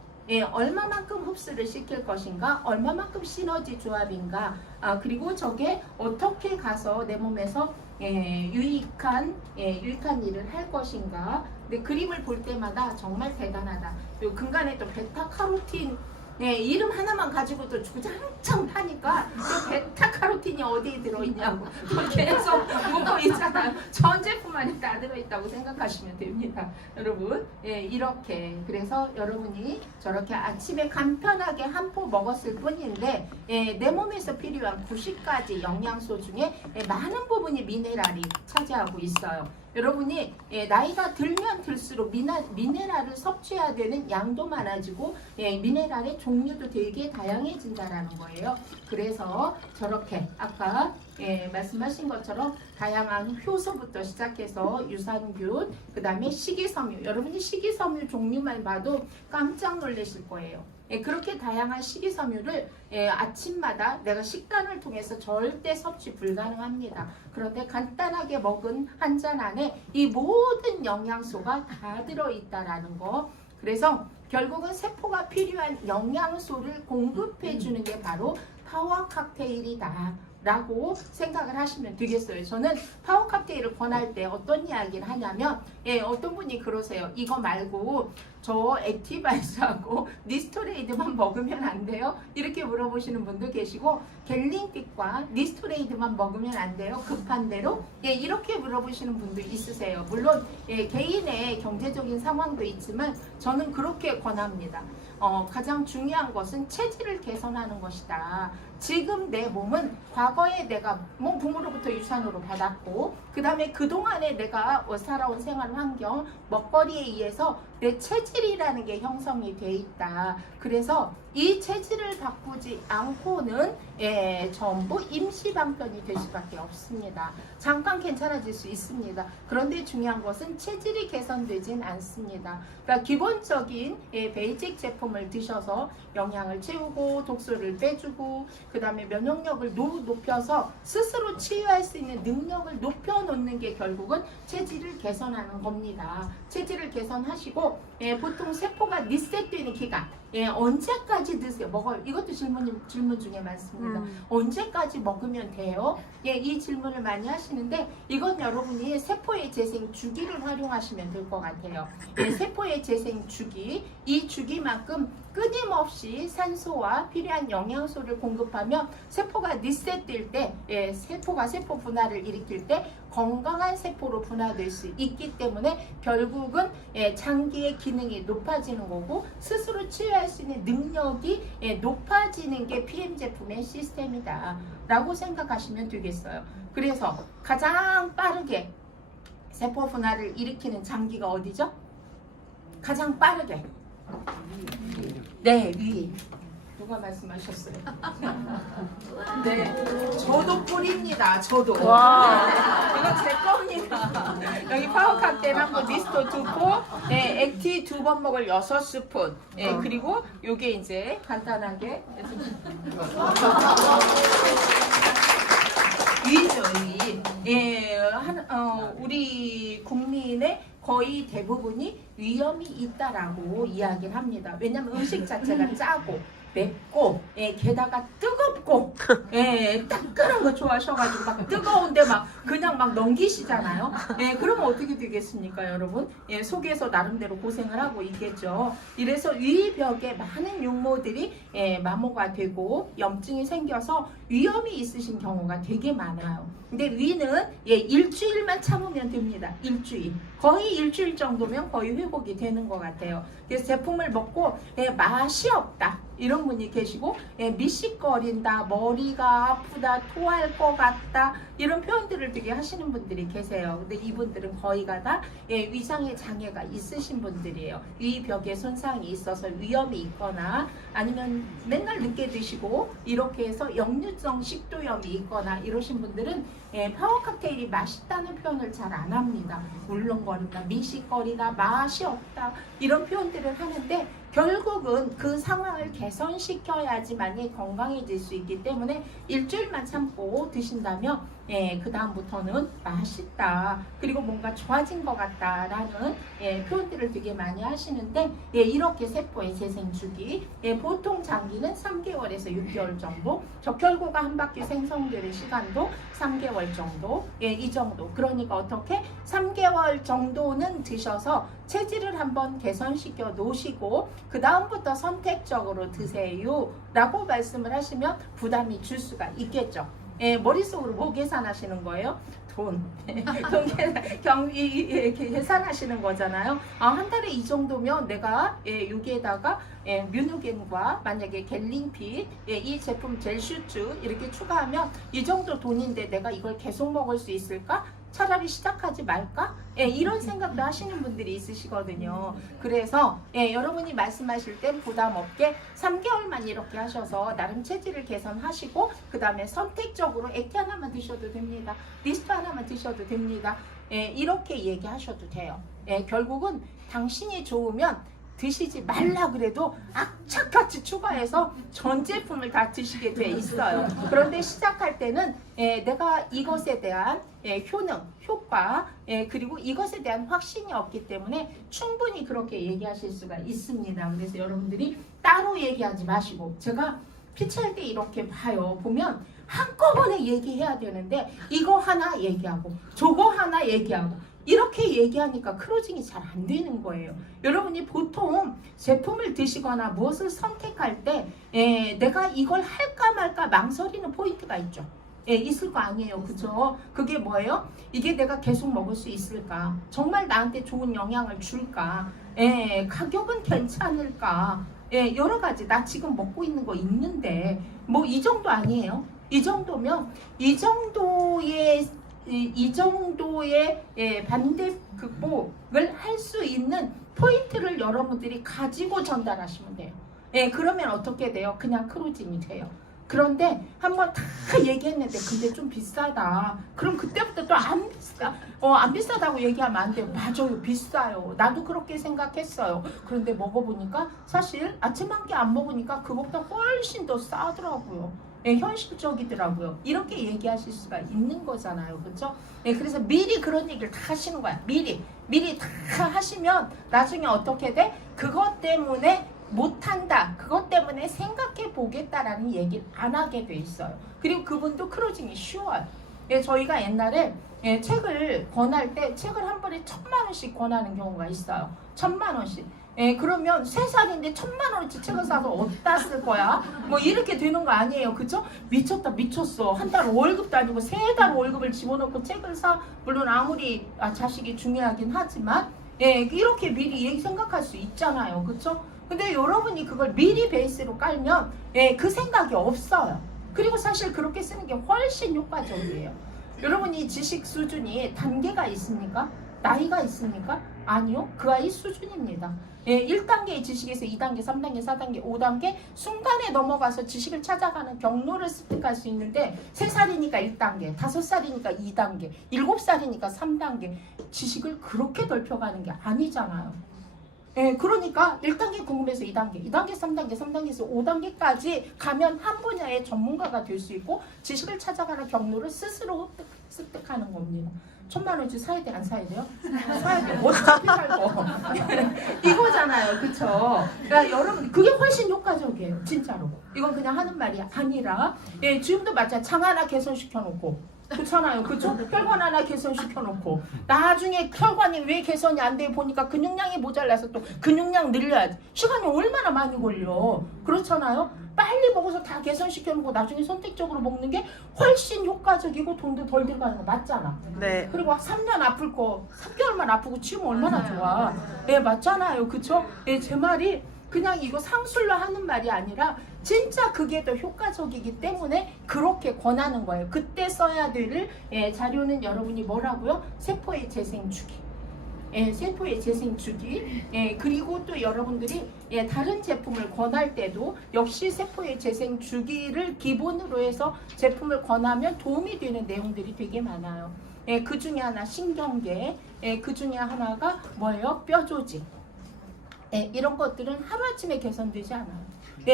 얼마만큼 흡수를 시킬 것인가, 얼마만큼 시너지 조합인가, 그리고 저게 어떻게 가서 내 몸에서 유익한 일을 할 것인가. 근데 그림을 볼 때마다 정말 대단하다. 요 근간에 또 베타카로틴 이름 하나만 가지고도 주장창 하니까 그 베타카로틴이 어디에 들어있냐고 계속 묻고 있잖아요. 전 제품 안에 다 들어있다고 생각하시면 됩니다. 여러분 이렇게 그래서 여러분이 저렇게 아침에 간편하게 한 포 먹었을 뿐인데 내 몸에서 필요한 90가지 영양소 중에 많은 부분이 미네랄이 차지하고 있어요. 여러분이 나이가 들면 들수록 미네랄을 섭취해야 되는 양도 많아지고 미네랄의 종류도 되게 다양해진다라는 거예요. 그래서 저렇게 아까 말씀하신 것처럼 다양한 효소부터 시작해서 유산균, 그 다음에 식이섬유, 여러분이 식이섬유 종류만 봐도 깜짝 놀라실 거예요. 그렇게 다양한 식이섬유를 아침마다 내가 식단을 통해서 절대 섭취 불가능합니다. 그런데 간단하게 먹은 한 잔 안에 이 모든 영양소가 다 들어있다라는 거. 그래서 결국은 세포가 필요한 영양소를 공급해 주는 게 바로 파워 칵테일이다 라고 생각을 하시면 되겠어요. 저는 파워 칵테일을 권할 때 어떤 이야기를 하냐면 어떤 분이 그러세요. 이거 말고 저 액티바이스하고 니스토레이드만 먹으면 안 돼요? 이렇게 물어보시는 분도 계시고 갤링빛과 니스토레이드만 먹으면 안 돼요? 급한 대로? 이렇게 물어보시는 분도 있으세요. 물론 개인의 경제적인 상황도 있지만 저는 그렇게 권합니다. 가장 중요한 것은 체질을 개선하는 것이다. 지금 내 몸은 과거에 내가 부모로부터 유산으로 받았고 그 다음에 그동안에 내가 살아온 생활 환경, 먹거리에 의해서 내 체질이라는 게 형성이 돼 있다. 그래서 이 체질을 바꾸지 않고는 전부 임시방편이 될 수밖에 없습니다. 잠깐 괜찮아질 수 있습니다. 그런데 중요한 것은 체질이 개선되진 않습니다. 그러니까 기본적인 베이직 제품을 드셔서 영양을 채우고 독소를 빼주고 그 다음에 면역력을 높여서 스스로 치유할 수 있는 능력을 높여놓는 게 결국은 체질을 개선하는 겁니다. 체질을 개선하시고 보통 세포가 리셋되는 기간 언제까지 드세요? 먹어요. 이것도 질문 중에 많습니다. 언제까지 먹으면 돼요? 이 질문을 많이 하시는데 이건 여러분이 세포의 재생 주기를 활용하시면 될 것 같아요. 세포의 재생 주기, 이 주기만큼 끊임없이 산소와 필요한 영양소를 공급하면 세포가 리셋될 때, 세포가 세포 분화를 일으킬 때 건강한 세포로 분화될 수 있기 때문에 결국은 장기의 기능이 높아지는 거고 스스로 치유할 수 있는 능력이 높아지는 게 PM 제품의 시스템이다 라고 생각하시면 되겠어요. 그래서 가장 빠르게 세포 분화를 일으키는 장기가 어디죠? 가장 빠르게 위. 누가 말씀하셨어요? 네, 저도 꿀입니다. 저도. 이거 제 겁니다. 여기 파워칵테일 한번 리스토 2포, 액티 2번 먹을 6스푼. 그리고 요게 이제 간단하게 위죠, 위. 우리 국민의 거의 대부분이 위험이 있다라고 이야기를 합니다. 왜냐하면 음식 자체가 짜고 맵고 게다가 뜨겁고 따끈한 거 좋아하셔가지고 막 뜨거운데 막 그냥 막 넘기시잖아요. 그러면 어떻게 되겠습니까, 여러분? 속에서 나름대로 고생을 하고 있겠죠. 이래서 위벽에 많은 육모들이 마모가 되고 염증이 생겨서 위험이 있으신 경우가 되게 많아요. 근데 위는 일주일만 참으면 됩니다. 일주일. 거의 일주일 정도면 거의 회복이 되는 것 같아요. 그래서 제품을 먹고 맛이 없다 이런 분이 계시고 미식거린다, 머리가 아프다, 토할 것 같다 이런 표현들을 되게 하시는 분들이 계세요. 근데 이분들은 거의가 다 위장에 장애가 있으신 분들이에요. 위벽에 손상이 있어서 위험이 있거나 아니면 맨날 늦게 드시고 이렇게 해서 역류성 식도염이 있거나 이러신 분들은 파워 칵테일이 맛있다는 표현을 잘 안 합니다. 울렁거린다, 미식거리다, 맛이 없다 이런 표현들을 하는데 결국은 그 상황을 개선시켜야지만이 건강해질 수 있기 때문에 일주일만 참고 드신다면 그 다음부터는 맛있다 그리고 뭔가 좋아진 것 같다라는 표현들을 되게 많이 하시는데 이렇게 세포의 재생 주기 보통 장기는 3개월에서 6개월 정도 적혈구가 한 바퀴 생성되는 시간도 3개월 정도 이 정도 그러니까 어떻게 3개월 정도는 드셔서 체질을 한번 개선시켜 놓으시고 그 다음부터 선택적으로 드세요 라고 말씀을 하시면 부담이 줄 수가 있겠죠. 머릿속으로 뭐 계산하시는 거예요? 돈 계산하시는 거잖아요. 한 달에 이 정도면 내가 여기에다가 뮤누겐과 만약에 갤링핏 이 제품 젤슈츠 이렇게 추가하면 이 정도 돈인데 내가 이걸 계속 먹을 수 있을까? 차라리 시작하지 말까? 이런 생각도 하시는 분들이 있으시거든요. 그래서 여러분이 말씀하실 땐 부담 없게 3개월만 이렇게 하셔서 나름 체질을 개선하시고 그 다음에 선택적으로 액티 하나만 드셔도 됩니다. 리스트 하나만 드셔도 됩니다. 이렇게 얘기하셔도 돼요. 결국은 당신이 좋으면 드시지 말라 그래도 악착같이 추가해서 전 제품을 다 드시게 돼 있어요. 그런데 시작할 때는 내가 이것에 대한 효능, 효과 그리고 이것에 대한 확신이 없기 때문에 충분히 그렇게 얘기하실 수가 있습니다. 그래서 여러분들이 따로 얘기하지 마시고 제가 피치할 때 이렇게 봐요. 보면 한꺼번에 얘기해야 되는데 이거 하나 얘기하고 저거 하나 얘기하고 이렇게 얘기하니까 크로징이 잘 안 되는 거예요. 여러분이 보통 제품을 드시거나 무엇을 선택할 때 내가 이걸 할까 말까 망설이는 포인트가 있죠. 있을 거 아니에요. 그죠? 그게 뭐예요? 이게 내가 계속 먹을 수 있을까? 정말 나한테 좋은 영향을 줄까? 가격은 괜찮을까? 여러 가지 나 지금 먹고 있는 거 있는데 뭐 이 정도 아니에요? 이 정도면 이 정도의 반대 극복을 할 수 있는 포인트를 여러분들이 가지고 전달하시면 돼요. 예, 그러면 어떻게 돼요? 그냥 크루징이 돼요. 그런데 한번 다 얘기했는데 근데 좀 비싸다. 그럼 그때부터 또 안 비싸. 안 비싸다고 얘기하면 안 돼요. 맞아요, 비싸요. 나도 그렇게 생각했어요. 그런데 먹어보니까 사실 아침 한 끼 안 먹으니까 그것보다 훨씬 더 싸더라고요. 네, 현실적이더라고요. 이렇게 얘기하실 수가 있는 거잖아요. 그렇죠? 네, 그래서 미리 그런 얘기를 다 하시는 거야. 미리 다 하시면 나중에 어떻게 돼? 그것 때문에 못한다. 그것 때문에 생각해 보겠다라는 얘기를 안 하게 돼 있어요. 그리고 그분도 크루징이 쉬워요. 예, 저희가 옛날에 책을 권할 때 책을 한 번에 1,000,000원씩 권하는 경우가 있어요. 1,000,000원씩. 예, 그러면 3살인데 1,000,000원어치 책을 사서 어디다 쓸 거야? 뭐 이렇게 되는 거 아니에요. 그쵸? 미쳤다, 미쳤어. 한 달 월급도 아니고 3달 월급을 집어넣고 책을 사. 물론 아무리 자식이 중요하긴 하지만 예, 이렇게 미리 생각할 수 있잖아요. 그쵸? 근데 여러분이 그걸 미리 베이스로 깔면 예, 그 생각이 없어요. 그리고 사실 그렇게 쓰는 게 훨씬 효과적이에요. 여러분이 지식 수준이 단계가 있습니까? 나이가 있습니까? 아니요. 그 아이 수준입니다. 예, 1단계의 지식에서 2단계, 3단계, 4단계, 5단계 순간에 넘어가서 지식을 찾아가는 경로를 습득할 수 있는데 3살이니까 1단계, 5살이니까 2단계, 7살이니까 3단계 지식을 그렇게 넓혀가는 게 아니잖아요. 예, 그러니까 1단계 궁금해서 2단계, 2단계, 3단계, 3단계에서 5단계까지 가면 한 분야의 전문가가 될 수 있고 지식을 찾아가는 경로를 스스로 습득하는 겁니다. 1,000,000원어치 사야 돼, 안 사야 돼요? 사야 돼. 어차피 살고. 이거잖아요. 그쵸? 그러니까 여러분, 그게 훨씬 효과적이에요. 진짜로. 이건 그냥 하는 말이 아니라, 예, 지금도 마찬가지 장 하나 개선시켜놓고, 그렇잖아요. 그쵸? 혈관 하나 개선시켜놓고, 나중에 혈관이 왜 개선이 안 돼 보니까 근육량이 모자라서 또 근육량 늘려야지. 시간이 얼마나 많이 걸려. 그렇잖아요? 빨리 먹어서 다 개선시켜놓고 나중에 선택적으로 먹는 게 훨씬 효과적이고 돈도 덜 들어가는 거 맞잖아. 네. 그리고 3년 아플 거 3개월만 아프고 치우면 얼마나 좋아. 예, 맞잖아요. 그쵸? 예, 제 말이 그냥 이거 상술로 하는 말이 아니라 진짜 그게 더 효과적이기 때문에 그렇게 권하는 거예요. 그때 써야 될 자료는 여러분이 뭐라고요? 세포의 재생 주기. 예, 세포의 재생 주기. 예, 그리고 또 여러분들이 다른 제품을 권할 때도 역시 세포의 재생 주기를 기본으로 해서 제품을 권하면 도움이 되는 내용들이 되게 많아요. 예, 그 중에 하나 신경계, 그 중에 하나가 뭐예요? 뼈 조직. 이런 것들은 하루아침에 개선되지 않아요.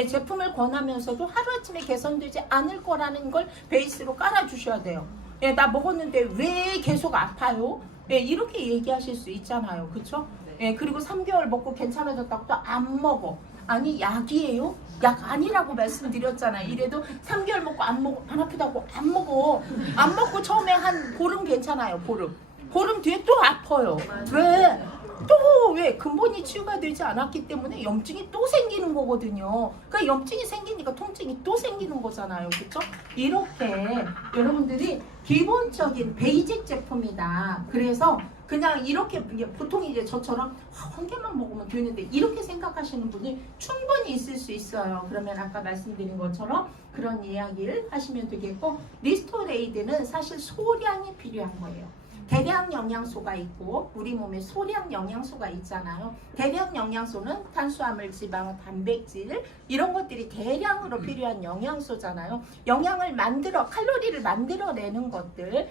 제품을 권하면서도 하루아침에 개선되지 않을 거라는 걸 베이스로 깔아주셔야 돼요. 나 먹었는데 왜 계속 아파요? 이렇게 얘기하실 수 있잖아요. 그쵸? 그리고 3개월 먹고 괜찮아졌다고 또 안 먹어. 아니 약이에요? 약 아니라고 말씀드렸잖아요. 이래도 3개월 먹고 안 아프다고 안 먹어. 안 먹고 처음에 한 보름 괜찮아요. 보름 뒤에 또 아파요. 왜? 왜 근본이 치유가 되지 않았기 때문에 염증이 또 생기는 거거든요. 그러니까 염증이 생기니까 통증이 또 생기는 거잖아요. 그렇죠? 이렇게 여러분들이 기본적인 베이직 제품이다. 그래서 그냥 이렇게 보통 이제 저처럼 한 개만 먹으면 되는데 이렇게 생각하시는 분이 충분히 있을 수 있어요. 그러면 아까 말씀드린 것처럼 그런 이야기를 하시면 되겠고, 리스토레이드는 사실 소량이 필요한 거예요. 대량 영양소가 있고 우리 몸에 소량 영양소가 있잖아요. 대량 영양소는 탄수화물, 지방, 단백질 이런 것들이 대량으로 필요한 영양소잖아요. 칼로리를 만들어내는 것들,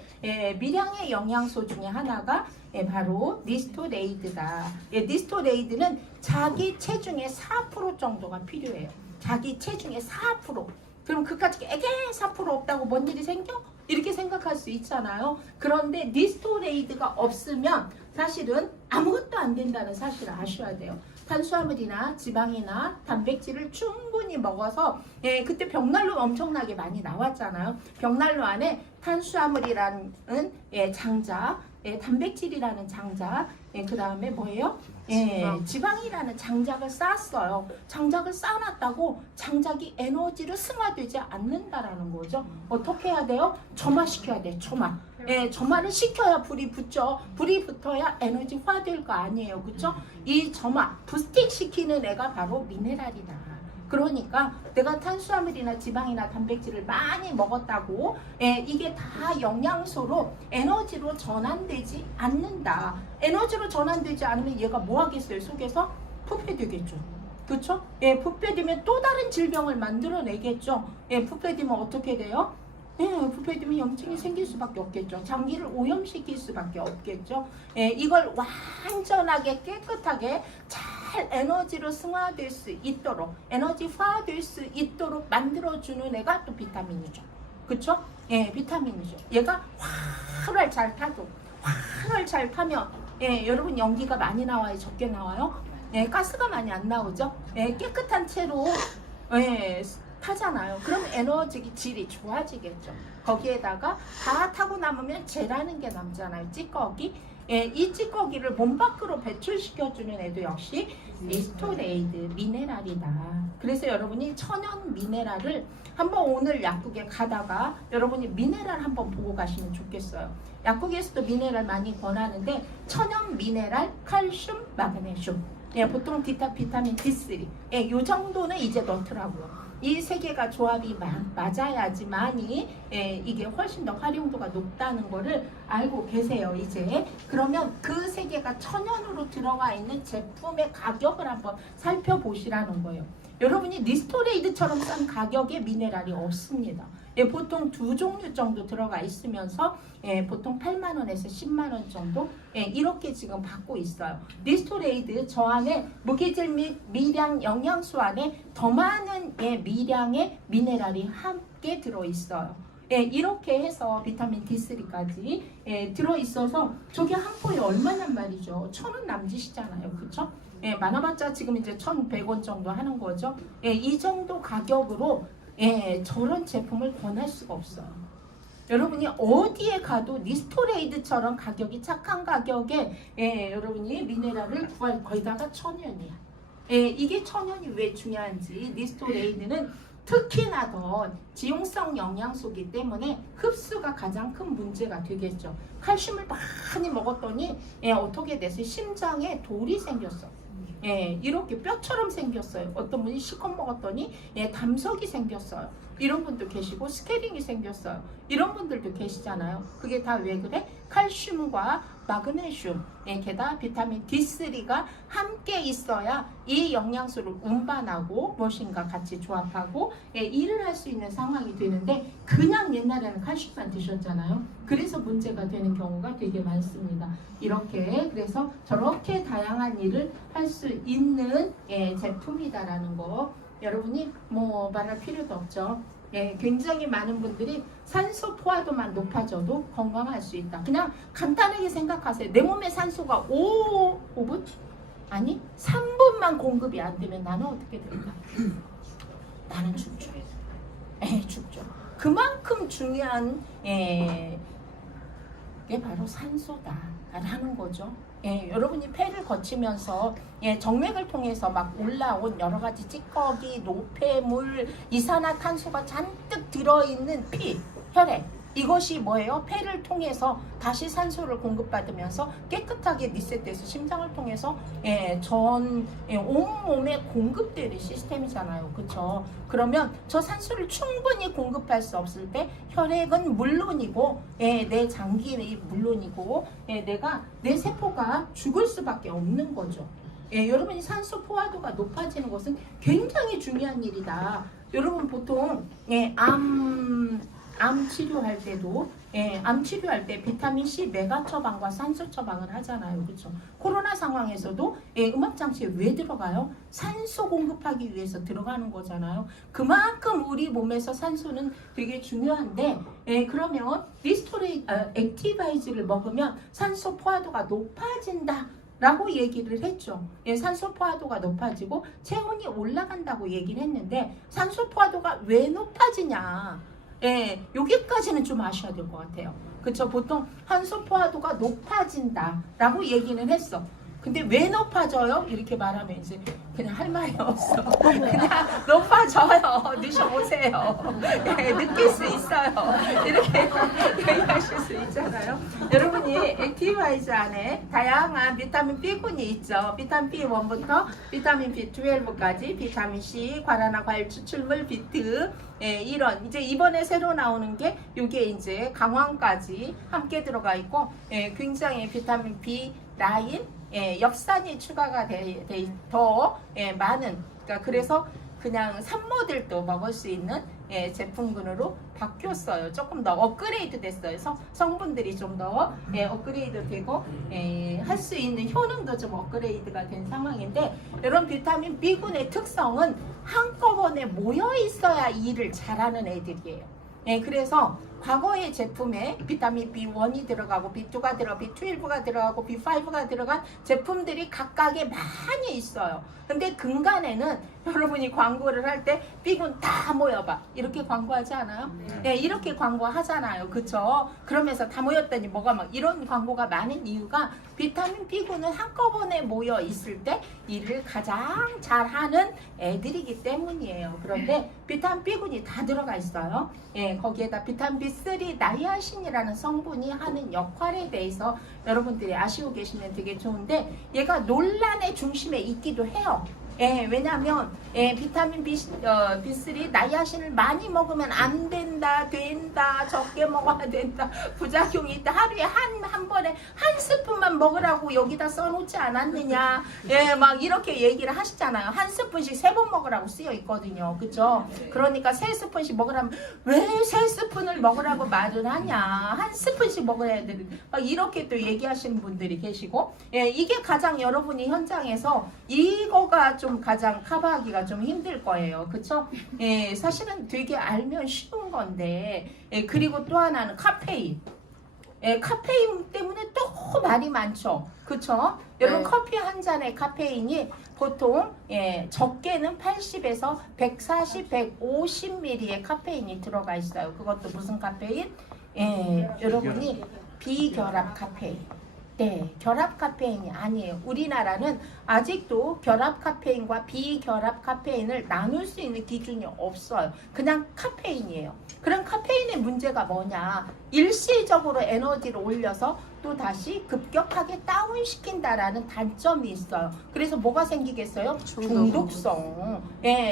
미량의 영양소 중에 하나가 바로 니스토레이드다. 니스토레이드는 자기 체중의 4% 정도가 필요해요. 자기 체중의 4%. 그럼 그까짓 게 4% 없다고 뭔 일이 생겨? 이렇게 생각할 수 있잖아요. 그런데 니스토레이드가 없으면 사실은 아무것도 안 된다는 사실을 아셔야 돼요. 탄수화물이나 지방이나 단백질을 충분히 먹어서 그때 벽난로 엄청나게 많이 나왔잖아요. 벽난로 안에 탄수화물이라는 장자, 단백질이라는 장자, 그 다음에 뭐예요? 지방이라는 장작을 쌓았어요. 장작을 쌓아놨다고 장작이 에너지로 승화되지 않는다라는 거죠. 어떻게 해야 돼요? 점화시켜야 돼. 점화를 시켜야 불이 붙죠. 불이 붙어야 에너지화 될 거 아니에요. 그쵸? 이 점화, 부스팅 시키는 애가 바로 미네랄이다. 그러니까 내가 탄수화물이나 지방이나 단백질을 많이 먹었다고 이게 다 영양소로 에너지로 전환되지 않는다. 에너지로 전환되지 않으면 얘가 뭐 하겠어요? 속에서 부패되겠죠. 그렇죠? 부패되면 또 다른 질병을 만들어내겠죠. 부패되면 어떻게 돼요? 부패되면 염증이 생길 수밖에 없겠죠. 장기를 오염시킬 수밖에 없겠죠. 이걸 완전하게 깨끗하게 잘 에너지로 승화될 수 있도록, 에너지화될 수 있도록 만들어주는 애가 또 비타민이죠. 그쵸? 비타민이죠. 얘가 활활 잘 타도, 활활 잘 타면, 여러분 연기가 많이 나와요? 적게 나와요? 가스가 많이 안 나오죠? 깨끗한 채로, 타잖아요. 그럼 에너지 질이 좋아지겠죠. 거기에다가 다 타고 남으면 재라는 게 남잖아요. 찌꺼기. 이 찌꺼기를 몸 밖으로 배출시켜주는 애도 역시 리스토레이드 미네랄이다. 그래서 여러분이 천연 미네랄을 한번 오늘 약국에 가다가 여러분이 미네랄 한번 보고 가시면 좋겠어요. 약국에서도 미네랄 많이 권하는데 천연 미네랄, 칼슘, 마그네슘. 보통 비타민 D3. 요 정도는 이제 넣더라고요. 이 세 개가 조합이 맞아야지만이 이게 훨씬 더 활용도가 높다는 거를 알고 계세요. 이제 그러면 그 세 개가 천연으로 들어가 있는 제품의 가격을 한번 살펴보시라는 거예요. 여러분이 리스토레이드처럼 싼 가격에 미네랄이 없습니다. 보통 두 종류 정도 들어가 있으면서 보통 8만 원에서 10만 원 정도 이렇게 지금 받고 있어요. 리스토레이드 저 안에 무기질 및 미량 영양소 안에 더 많은 미량의 미네랄이 함께 들어 있어요. 이렇게 해서 비타민 D3까지 들어있어서 저게 한 포에 얼마냔 말이죠. 1,000원 남짓이잖아요. 그쵸? 많아봤자 지금 이제 1,100원 정도 하는 거죠. 이 정도 가격으로 저런 제품을 권할 수가 없어요. 여러분이 어디에 가도 리스토레이드처럼 가격이 착한 가격에 여러분이 미네랄을 구할 거기다가 천연이야. 이게 천연이 왜 중요한지 리스토레이드는 특히나 더 지용성 영양소이기 때문에 흡수가 가장 큰 문제가 되겠죠. 칼슘을 많이 먹었더니 어떻게 됐어요? 심장에 돌이 생겼어. 이렇게 뼈처럼 생겼어요. 어떤 분이 실컷 먹었더니 담석이 생겼어요. 이런 분도 계시고 스케링이 생겼어요. 이런 분들도 계시잖아요. 그게 다 왜 그래? 칼슘과 마그네슘, 게다가 비타민 D3가 함께 있어야 이 영양소를 운반하고 무엇인가 같이 조합하고 일을 할 수 있는 상황이 되는데 그냥 옛날에는 칼슘만 드셨잖아요. 그래서 문제가 되는 경우가 되게 많습니다. 이렇게 그래서 저렇게 다양한 일을 할 수 있는 제품이다라는 거 여러분이 뭐 말할 필요도 없죠. 굉장히 많은 분들이 산소 포화도만 높아져도 건강할 수 있다. 그냥 간단하게 생각하세요. 내 몸에 산소가 5분? 아니 3분만 공급이 안 되면 나는 어떻게 될까? 나는 죽죠. 죽죠. 그만큼 중요한 게 바로 산소다라는 거죠. 여러분이 폐를 거치면서 정맥을 통해서 막 올라온 여러 가지 찌꺼기, 노폐물, 이산화탄소가 잔뜩 들어있는 피, 혈액 이것이 뭐예요? 폐를 통해서 다시 산소를 공급받으면서 깨끗하게 리셋돼서 심장을 통해서 전 온몸에 공급되는 시스템이잖아요. 그렇죠? 그러면 저 산소를 충분히 공급할 수 없을 때 혈액은 물론이고 내 장기는 물론이고 내 세포가 죽을 수밖에 없는 거죠. 여러분이 산소 포화도가 높아지는 것은 굉장히 중요한 일이다. 여러분 보통 암 치료할 때도 암 치료할 때 비타민 C 메가 처방과 산소 처방을 하잖아요. 그렇죠? 코로나 상황에서도 음압 장치에 왜 들어가요? 산소 공급하기 위해서 들어가는 거잖아요. 그만큼 우리 몸에서 산소는 되게 중요한데 그러면 액티바이즈를 먹으면 산소 포화도가 높아진다. 라고 얘기를 했죠. 산소 포화도가 높아지고 체온이 올라간다고 얘기를 했는데 산소 포화도가 왜 높아지냐? 여기까지는 좀 아셔야 될 것 같아요. 그쵸? 보통 산소 포화도가 높아진다 라고 얘기는 했어. 근데 왜 높아져요? 이렇게 말하면 이제 그냥 할 말이 없어. 그냥 높아져요. 드셔보세요. 네, 느낄 수 있어요. 이렇게 얘기하실 수 있잖아요. 여러분이 액티바이즈 안에 다양한 비타민 B군이 있죠. 비타민 B1부터 비타민 B12까지 비타민 C, 과란화 과일 추출물, 비트, 이런 이제 이번에 새로 나오는 게 이게 이제 강황까지 함께 들어가 있고 굉장히 비타민 B9 엽산이 추가가 더 많은 그러니까 그래서 그냥 산모들도 먹을 수 있는 제품군으로 바뀌었어요. 조금 더 업그레이드 됐어요. 성분들이 좀 더 업그레이드 되고 할 수 있는 효능도 좀 업그레이드가 된 상황인데 이런 비타민 B군의 특성은 한꺼번에 모여 있어야 일을 잘하는 애들이에요. 그래서 과거의 제품에 비타민 B1이 들어가고 B2가 들어가고 B12가 들어가고 B5가 들어간 제품들이 각각에 많이 있어요. 근데 근간에는 여러분이 광고를 할 때 B군 다 모여봐 이렇게 광고하지 않아요? 네, 이렇게 광고하잖아요. 그쵸? 그러면서 다 모였더니 뭐가 막 이런 광고가 많은 이유가 비타민 B군은 한꺼번에 모여 있을 때 일을 가장 잘하는 애들이기 때문이에요. 그런데 비타민 B군이 다 들어가 있어요. 거기에다 비타민 B3 나이아신이라는 성분이 하는 역할에 대해서 여러분들이 아시고 계시면 되게 좋은데 얘가 논란의 중심에 있기도 해요. 왜냐하면 비타민 B3 나이아신을 많이 먹으면 안 된다, 된다, 적게 먹어야 된다, 부작용이 있다. 하루에 한 번에 한 스푼만 먹으라고 여기다 써놓지 않았느냐. 막 이렇게 얘기를 하시잖아요. 한 스푼씩 3번 먹으라고 쓰여 있거든요. 그쵸? 그러니까 3스푼씩 먹으라면 왜 3스푼을 먹으라고 말을 하냐. 한 스푼씩 먹어야 되는. 막 이렇게 또 얘기하시는 분들이 계시고, 이게 가장 여러분이 현장에서 이거가 좀 가장 커버하기가 좀 힘들 거예요. 그쵸? 사실은 되게 알면 쉬운 건데, 그리고 또 하나는 카페인. 카페인 때문에 또 말이 많죠. 그쵸? 여러분 커피 한 잔의 카페인이 보통 적게는 80에서 140, 150ml의 카페인이 들어가 있어요. 그것도 무슨 카페인? 여러분이 비결합 카페인. 네, 결합 카페인이 아니에요. 우리나라는 아직도 결합 카페인과 비결합 카페인을 나눌 수 있는 기준이 없어요. 그냥 카페인이에요. 그럼 카페인의 문제가 뭐냐? 일시적으로 에너지를 올려서 또 다시 급격하게 다운시킨다라는 단점이 있어요. 그래서 뭐가 생기겠어요? 중독성.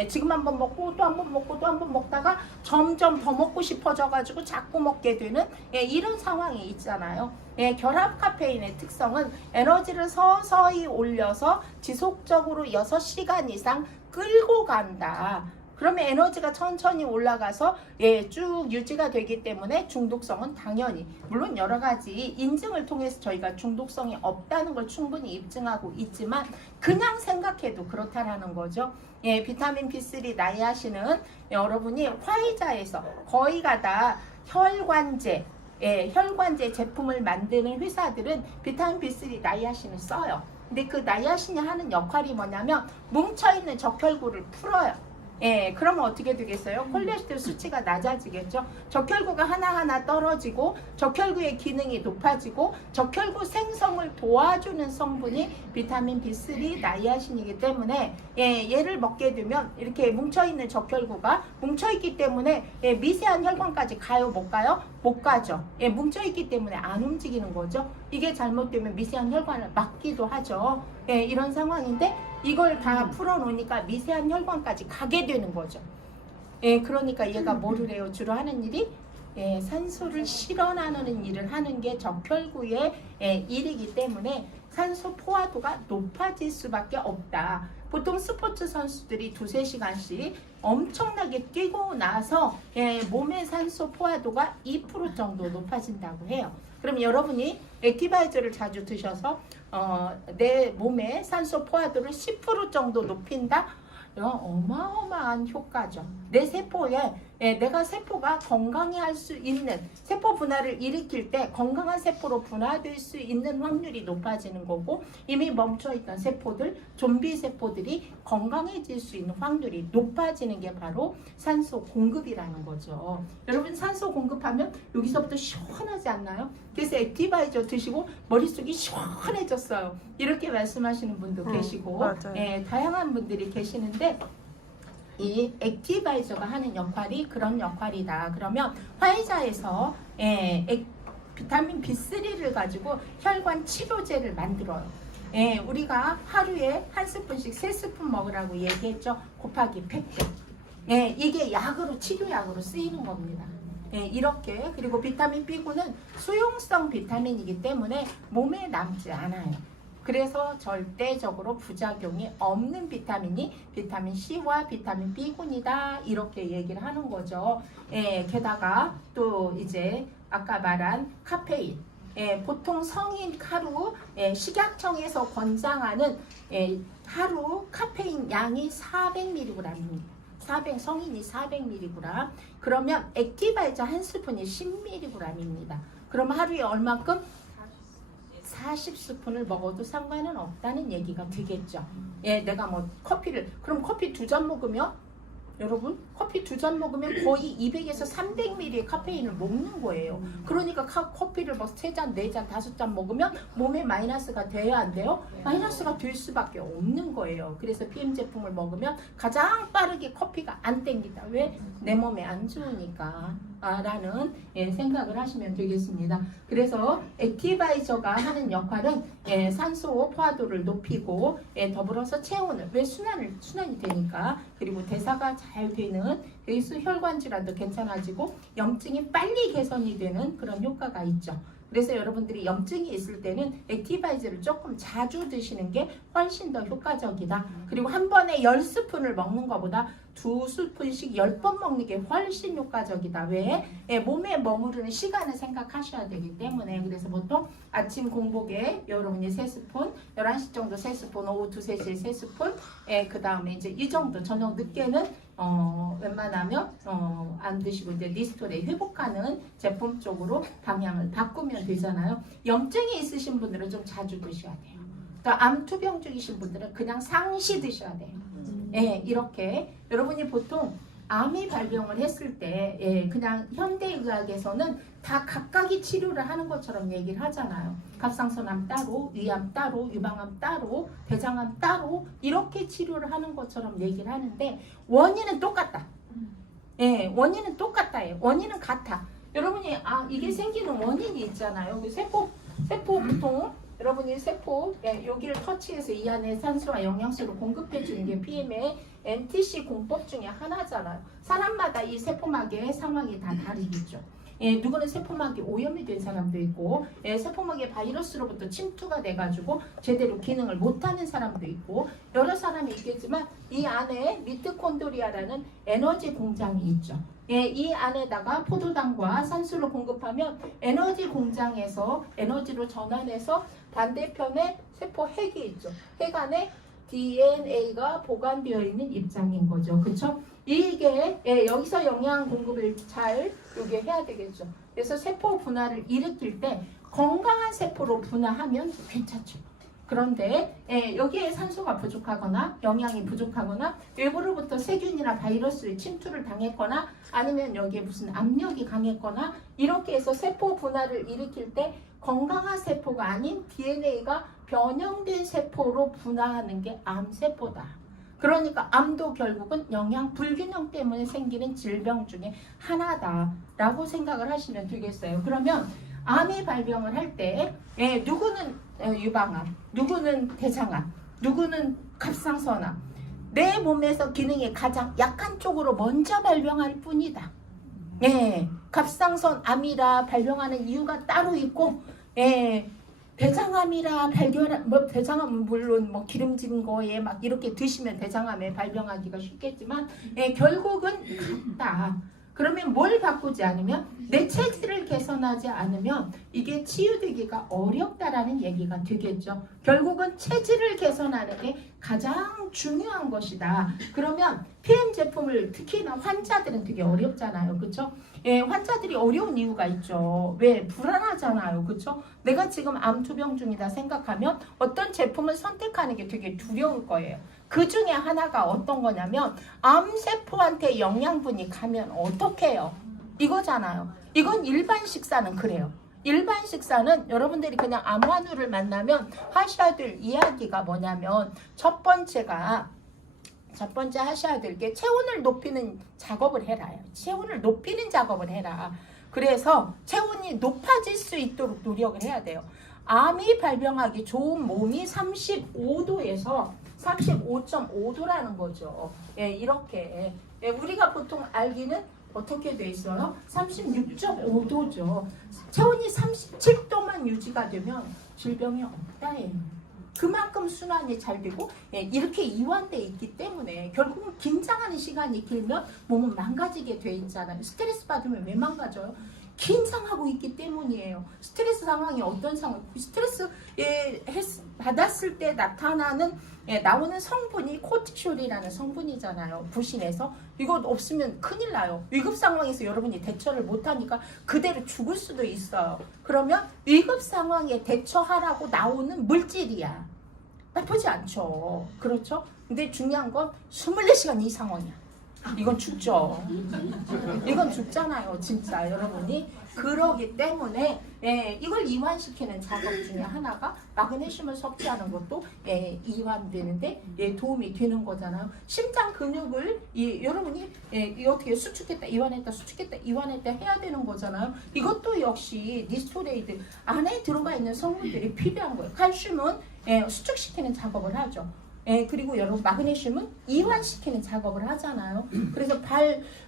지금 한번 먹고 또 한번 먹고 또 한번 먹다가 점점 더 먹고 싶어져가지고 자꾸 먹게 되는 이런 상황이 있잖아요. 결합 카페인의 특성은 에너지를 서서히 올려서 지속적으로 6시간 이상 끌고 간다. 그러면 에너지가 천천히 올라가서 쭉 유지가 되기 때문에 중독성은 당연히 물론 여러 가지 인증을 통해서 저희가 중독성이 없다는 걸 충분히 입증하고 있지만 그냥 생각해도 그렇다라는 거죠. 비타민 B3 나이아신은 여러분이 화이자에서 거의가 다 혈관제 혈관제 제품을 만드는 회사들은 비타민 B3 나이아신을 써요. 근데 그 나이아신이 하는 역할이 뭐냐면 뭉쳐있는 적혈구를 풀어요. 그러면 어떻게 되겠어요? 콜레스테롤 수치가 낮아지겠죠. 적혈구가 하나하나 떨어지고 적혈구의 기능이 높아지고 적혈구 생성을 도와주는 성분이 비타민 B3 나이아신이기 때문에 얘를 먹게 되면 이렇게 뭉쳐있는 적혈구가 뭉쳐있기 때문에 미세한 혈관까지 가요? 못 가요? 못 가죠. 뭉쳐있기 때문에 안 움직이는 거죠. 이게 잘못되면 미세한 혈관을 막기도 하죠. 이런 상황인데 이걸 다 풀어놓으니까 미세한 혈관까지 가게 되는 거죠. 그러니까 얘가 뭐를 해요? 주로 하는 일이 산소를 실어나누는 일을 하는 게 적혈구의 일이기 때문에 산소 포화도가 높아질 수밖에 없다. 보통 스포츠 선수들이 2-3시간씩 엄청나게 뛰고 나서 몸의 산소 포화도가 2% 정도 높아진다고 해요. 그럼 여러분이 액티바이저를 자주 드셔서 내 몸의 산소 포화도를 10% 정도 높인다? 어마어마한 효과죠. 내 세포에 내가 세포가 건강해 할 수 있는 세포 분화를 일으킬 때 건강한 세포로 분화될 수 있는 확률이 높아지는 거고, 이미 멈춰있던 세포들, 좀비 세포들이 건강해질 수 있는 확률이 높아지는 게 바로 산소 공급이라는 거죠. 여러분, 산소 공급하면 여기서부터 시원하지 않나요? 그래서 액티바이저 드시고 머릿속이 시원해졌어요. 이렇게 말씀하시는 분도 계시고, 다양한 분들이 계시는데, 이 액티바이저가 하는 역할이 그런 역할이다. 그러면 화이자에서 비타민 B3를 가지고 혈관 치료제를 만들어요. 우리가 하루에 한 스푼씩 3스푼 먹으라고 얘기했죠. 곱하기 100배. 이게 약으로, 치료약으로 쓰이는 겁니다. 이렇게. 그리고 비타민 B9는 수용성 비타민이기 때문에 몸에 남지 않아요. 그래서 절대적으로 부작용이 없는 비타민이 비타민 C와 비타민 B군이다, 이렇게 얘기를 하는 거죠. 게다가 또 이제 아까 말한 카페인, 보통 성인 하루 식약청에서 권장하는 하루 카페인 양이 400mg입니다. 성인이 400mg. 그러면 액티바이저 한 스푼이 10mg입니다. 그럼 하루에 얼마큼? 40스푼을 먹어도 상관은 없다는 얘기가 되겠죠. 내가 뭐 그럼 커피 2잔 먹으면, 여러분, 커피 2잔 먹으면 거의 200에서 300ml의 카페인을 먹는 거예요. 그러니까 커피를 뭐 3잔, 4잔, 5잔 먹으면 몸에 마이너스가 돼야 안 돼요? 마이너스가 될 수밖에 없는 거예요. 그래서 PM 제품을 먹으면 가장 빠르게 커피가 안 땡긴다. 왜? 내 몸에 안 좋으니까. 라는 생각을 하시면 되겠습니다. 그래서 액티바이저가 하는 역할은 산소 포화도를 높이고, 더불어서 체온을, 왜 순환이 되니까, 그리고 대사가 잘 되는, 그래서 혈관 질환도 괜찮아지고 염증이 빨리 개선이 되는 그런 효과가 있죠. 그래서 여러분들이 염증이 있을 때는 액티바이저를 조금 자주 드시는 게 훨씬 더 효과적이다. 그리고 한 번에 10스푼을 먹는 것보다 2스푼씩 10번 먹는 게 훨씬 효과적이다. 왜? 몸에 머무르는 시간을 생각하셔야 되기 때문에. 그래서 보통 아침 공복에 여러분이 3스푼, 11시 정도 3스푼, 오후 2, 3시에 3스푼, 그 다음에 이제 이 정도, 저녁 늦게는 웬만하면 안 드시고 이제 리스토레 회복하는 제품 쪽으로 방향을 바꾸면 되잖아요. 염증이 있으신 분들은 좀 자주 드셔야 돼요. 그러니까 암투병 중이신 분들은 그냥 상시 드셔야 돼요. 이렇게 여러분이 보통 암이 발병을 했을 때 그냥 현대의학에서는 다 각각이 치료를 하는 것처럼 얘기를 하잖아요. 갑상선암 따로, 위암 따로, 유방암 따로, 대장암 따로, 이렇게 치료를 하는 것처럼 얘기를 하는데 원인은 똑같다. 원인은 똑같다예요. 원인은 같아. 여러분이 이게 생기는 원인이 있잖아요. 세포 보통 여러분이 세포 여기를 터치해서 이 안에 산소와 영양소를 공급해 주는 게 PM의 NTC 공법 중에 하나잖아요. 사람마다 이 세포막의 상황이 다 다르겠죠. 누구는 세포막이 오염이 된 사람도 있고, 세포막의 바이러스로부터 침투가 돼가지고 제대로 기능을 못하는 사람도 있고, 여러 사람이 있겠지만 이 안에 미토콘드리아라는 에너지 공장이 있죠. 이 안에다가 포도당과 산소를 공급하면 에너지 공장에서 에너지로 전환해서 반대편에 세포 핵이 있죠. 핵 안에 DNA가 보관되어 있는 입장인 거죠. 그렇죠? 이게 여기서 영양 공급을 잘 요게 해야 되겠죠. 그래서 세포 분화를 일으킬 때 건강한 세포로 분화하면 괜찮죠. 그런데 여기에 산소가 부족하거나 영양이 부족하거나 외부로부터 세균이나 바이러스의 침투를 당했거나 아니면 여기에 무슨 압력이 강했거나 이렇게 해서 세포 분화를 일으킬 때 건강한 세포가 아닌 DNA가 변형된 세포로 분화하는 게 암세포다. 그러니까 암도 결국은 영양 불균형 때문에 생기는 질병 중에 하나다라고 생각을 하시면 되겠어요. 그러면 암이 발병을 할 때 누구는 유방암, 누구는 대장암, 누구는 갑상선암, 내 몸에서 기능이 가장 약한 쪽으로 먼저 발병할 뿐이다. 갑상선암이라 발병하는 이유가 따로 있고, 대장암이라 대장암은 물론 기름진 거에 막 이렇게 드시면 대장암에 발병하기가 쉽겠지만 결국은 같다. 그러면 뭘 바꾸지 않으면 내 체질을 개선하지 않으면 이게 치유되기가 어렵다라는 얘기가 되겠죠. 결국은 체질을 개선하는 게 가장 중요한 것이다. 그러면 PM 제품을 특히나 환자들은 되게 어렵잖아요. 그렇죠? 예, 환자들이 어려운 이유가 있죠. 왜? 불안하잖아요. 그렇죠? 내가 지금 암투병 중이다 생각하면 어떤 제품을 선택하는 게 되게 두려울 거예요. 그 중에 하나가 어떤 거냐면 암세포한테 영양분이 가면 어떡해요? 이거잖아요. 이건 일반 식사는 그래요. 일반 식사는 여러분들이 그냥 암환우를 만나면 하셔야 될 이야기가 뭐냐면 첫 번째 하셔야 될 게 체온을 높이는 작업을 해라. 체온을 높이는 작업을 해라. 그래서 체온이 높아질 수 있도록 노력을 해야 돼요. 암이 발병하기 좋은 몸이 35도에서 35.5도라는 거죠. 예, 이렇게. 예, 우리가 보통 알기는 어떻게 돼 있어요? 36.5도죠. 체온이 37도만 유지가 되면 질병이 없다예요. 그만큼 순환이 잘 되고 예, 이렇게 이완돼 있기 때문에 결국은 긴장하는 시간이 길면 몸은 망가지게 돼 있잖아요. 스트레스 받으면 왜 망가져요? 긴장하고 있기 때문이에요. 스트레스 상황이 어떤 상황? 스트레스 받았을 때 나오는 성분이 코르티솔이라는 성분이잖아요. 부신에서 이거 없으면 큰일 나요. 위급 상황에서 여러분이 대처를 못하니까 그대로 죽을 수도 있어요. 그러면 위급 상황에 대처하라고 나오는 물질이야. 나쁘지 않죠. 그렇죠? 근데 중요한 건 24시간 이 상황이야. 이건 죽죠. 이건 죽잖아요. 진짜 여러분이. 그러기 때문에 이걸 이완시키는 작업 중에 하나가 마그네슘을 섭취하는 것도 이완되는데 도움이 되는 거잖아요. 심장 근육을 여러분이 어떻게 수축했다 이완했다 수축했다 이완했다 해야 되는 거잖아요. 이것도 역시 니스토레이드 안에 들어가 있는 성분들이 필요한 거예요. 칼슘은 수축시키는 작업을 하죠. 그리고 여러분 마그네슘은 이완시키는 작업을 하잖아요. 그래서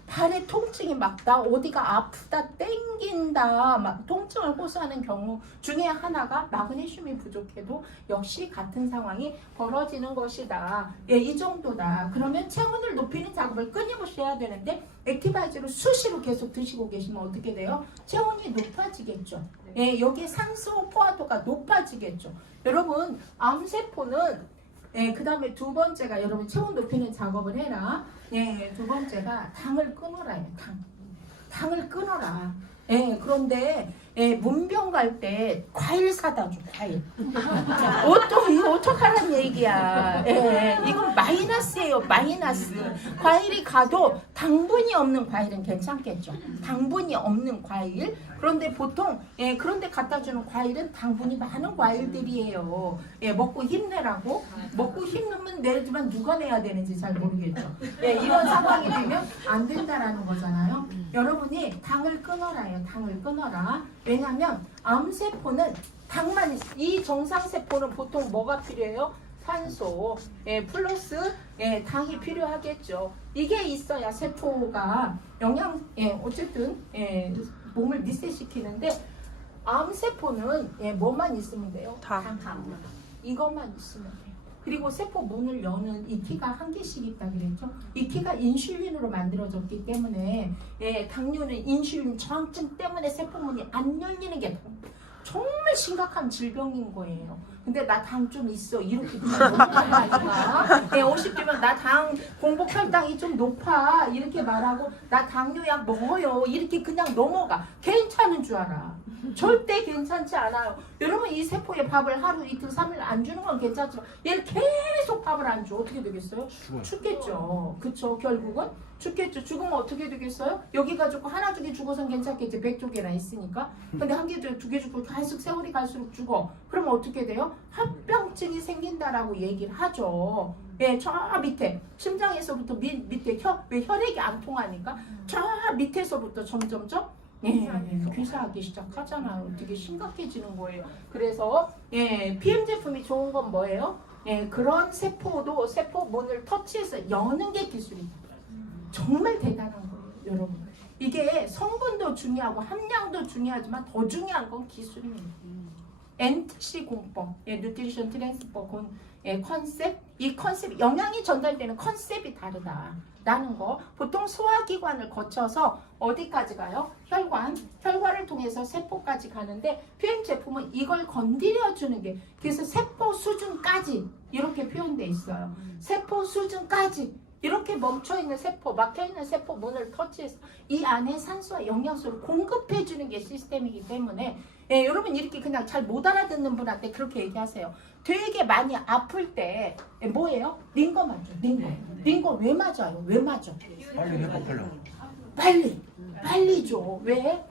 발의 통증이 막 나 어디가 아프다 땡긴다 막 통증을 호소하는 경우 중에 하나가 마그네슘이 부족해도 역시 같은 상황이 벌어지는 것이다. 이 정도다. 그러면 체온을 높이는 작업을 끊임없이 해야 되는데 액티바이저를 수시로 계속 드시고 계시면 어떻게 돼요? 체온이 높아지겠죠. 여기에 산소 포화도가 높아지겠죠. 여러분 암세포는 그 다음에 두 번째가 여러분 체온 높이는 작업을 해라. 두 번째가 당을 끊어라. 당을 끊어라. 그런데 문병 갈 때 과일 사다 줘. 과일. 이거 어떡하란 얘기야. 이건 마이너스예요. 마이너스. 과일이 가도 당분이 없는 과일은 괜찮겠죠. 당분이 없는 과일. 그런데 보통 그런데 갖다 주는 과일은 당분이 많은 과일들이에요. 먹고 힘내라고. 먹고 힘내면 내지만 누가 내야 되는지 잘 모르겠죠. 이런 상황이 되면 안 된다라는 거잖아요. 여러분이 당을 끊어라요. 당을 끊어라. 왜냐하면 암세포는 당만 이 정상세포는 보통 뭐가 필요해요? 산소 플러스 당이 필요하겠죠. 이게 있어야 세포가 어쨌든 몸을 리셋시키는데 암세포는 뭐만 있으면 돼요? 당. 이것만 있으면 돼요. 그리고 세포 문을 여는 이 키가 한 개씩 있다 그랬죠. 이 키가 인슐린으로 만들어졌기 때문에 당뇨는 인슐린 저항증 때문에 세포 문이 안 열리는 게 정말 심각한 질병인 거예요. 근데 나 당 좀 있어 이렇게 그냥 넘어가는 아이가 50대면 나 당 공복 혈당이 좀 높아 이렇게 말하고 나 당뇨약 먹어요 이렇게 그냥 넘어가. 괜찮은 줄 알아. 절대 괜찮지 않아요. 여러분 이 세포에 밥을 하루 이틀 3일 안 주는 건 괜찮지만 얘를 계속 밥을 안 줘. 어떻게 되겠어요? 죽겠죠. 그쵸? 결국은 죽겠죠. 죽으면 어떻게 되겠어요? 여기 가지고 하나 두 개 죽어선 괜찮겠지. 100조개나 있으니까. 근데 한 개, 두 개 죽고 계속 세월이 갈수록 죽어. 그러면 어떻게 돼요? 합병증이 생긴다라고 얘기를 하죠. 저 밑에 심장에서부터 밑에 왜 혈액이 안 통하니까 저 밑에서부터 점점점 귀사하기 시작하잖아요. 되게 심각해지는 거예요. 그래서 PM 제품이 좋은 건 뭐예요? 그런 세포 문을 터치해서 여는 게 기술입니다. 정말 대단한 거예요, 여러분. 이게 성분도 중요하고 함량도 중요하지만 더 중요한 건 기술입니다. NTC 공법, 뉴트리션 트랜스퍼 컨셉, 이 컨셉, 영양이 전달되는 컨셉이 다르다라는 거. 보통 소화기관을 거쳐서 어디까지 가요? 혈관을 통해서 세포까지 가는데 표현 제품은 이걸 건드려주는 게, 그래서 세포 수준까지 이렇게 표현돼 있어요. 세포 수준까지 이렇게 멈춰있는 세포, 막혀있는 세포 문을 터치해서 이 안에 산소와 영양소를 공급해주는 게 시스템이기 때문에 여러분 이렇게 그냥 잘 못 알아듣는 분한테 그렇게 얘기하세요. 되게 많이 아플 때 뭐예요? 링거 맞죠? 링거 왜 맞아요? 왜 맞아? 빨리 회복하려고. 빨리 줘. 왜?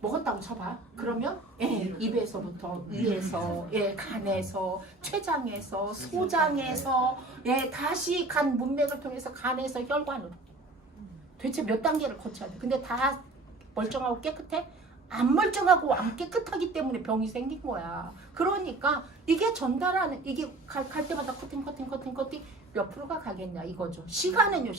먹었다고 쳐봐. 그러면 입에서부터 위에서, 간에서, 췌장에서, 소장에서, 다시 간 문맥을 통해서 간에서 혈관으로. 도대체 몇 단계를 거쳐야 돼? 근데 다 멀쩡하고 깨끗해? 안 멀쩡하고 안 깨끗하기 때문에 병이 생긴 거야. 그러니까 이게 전달하는, 이게 갈 때마다 커팅 몇 프로가 가겠냐 이거죠. 시간은요.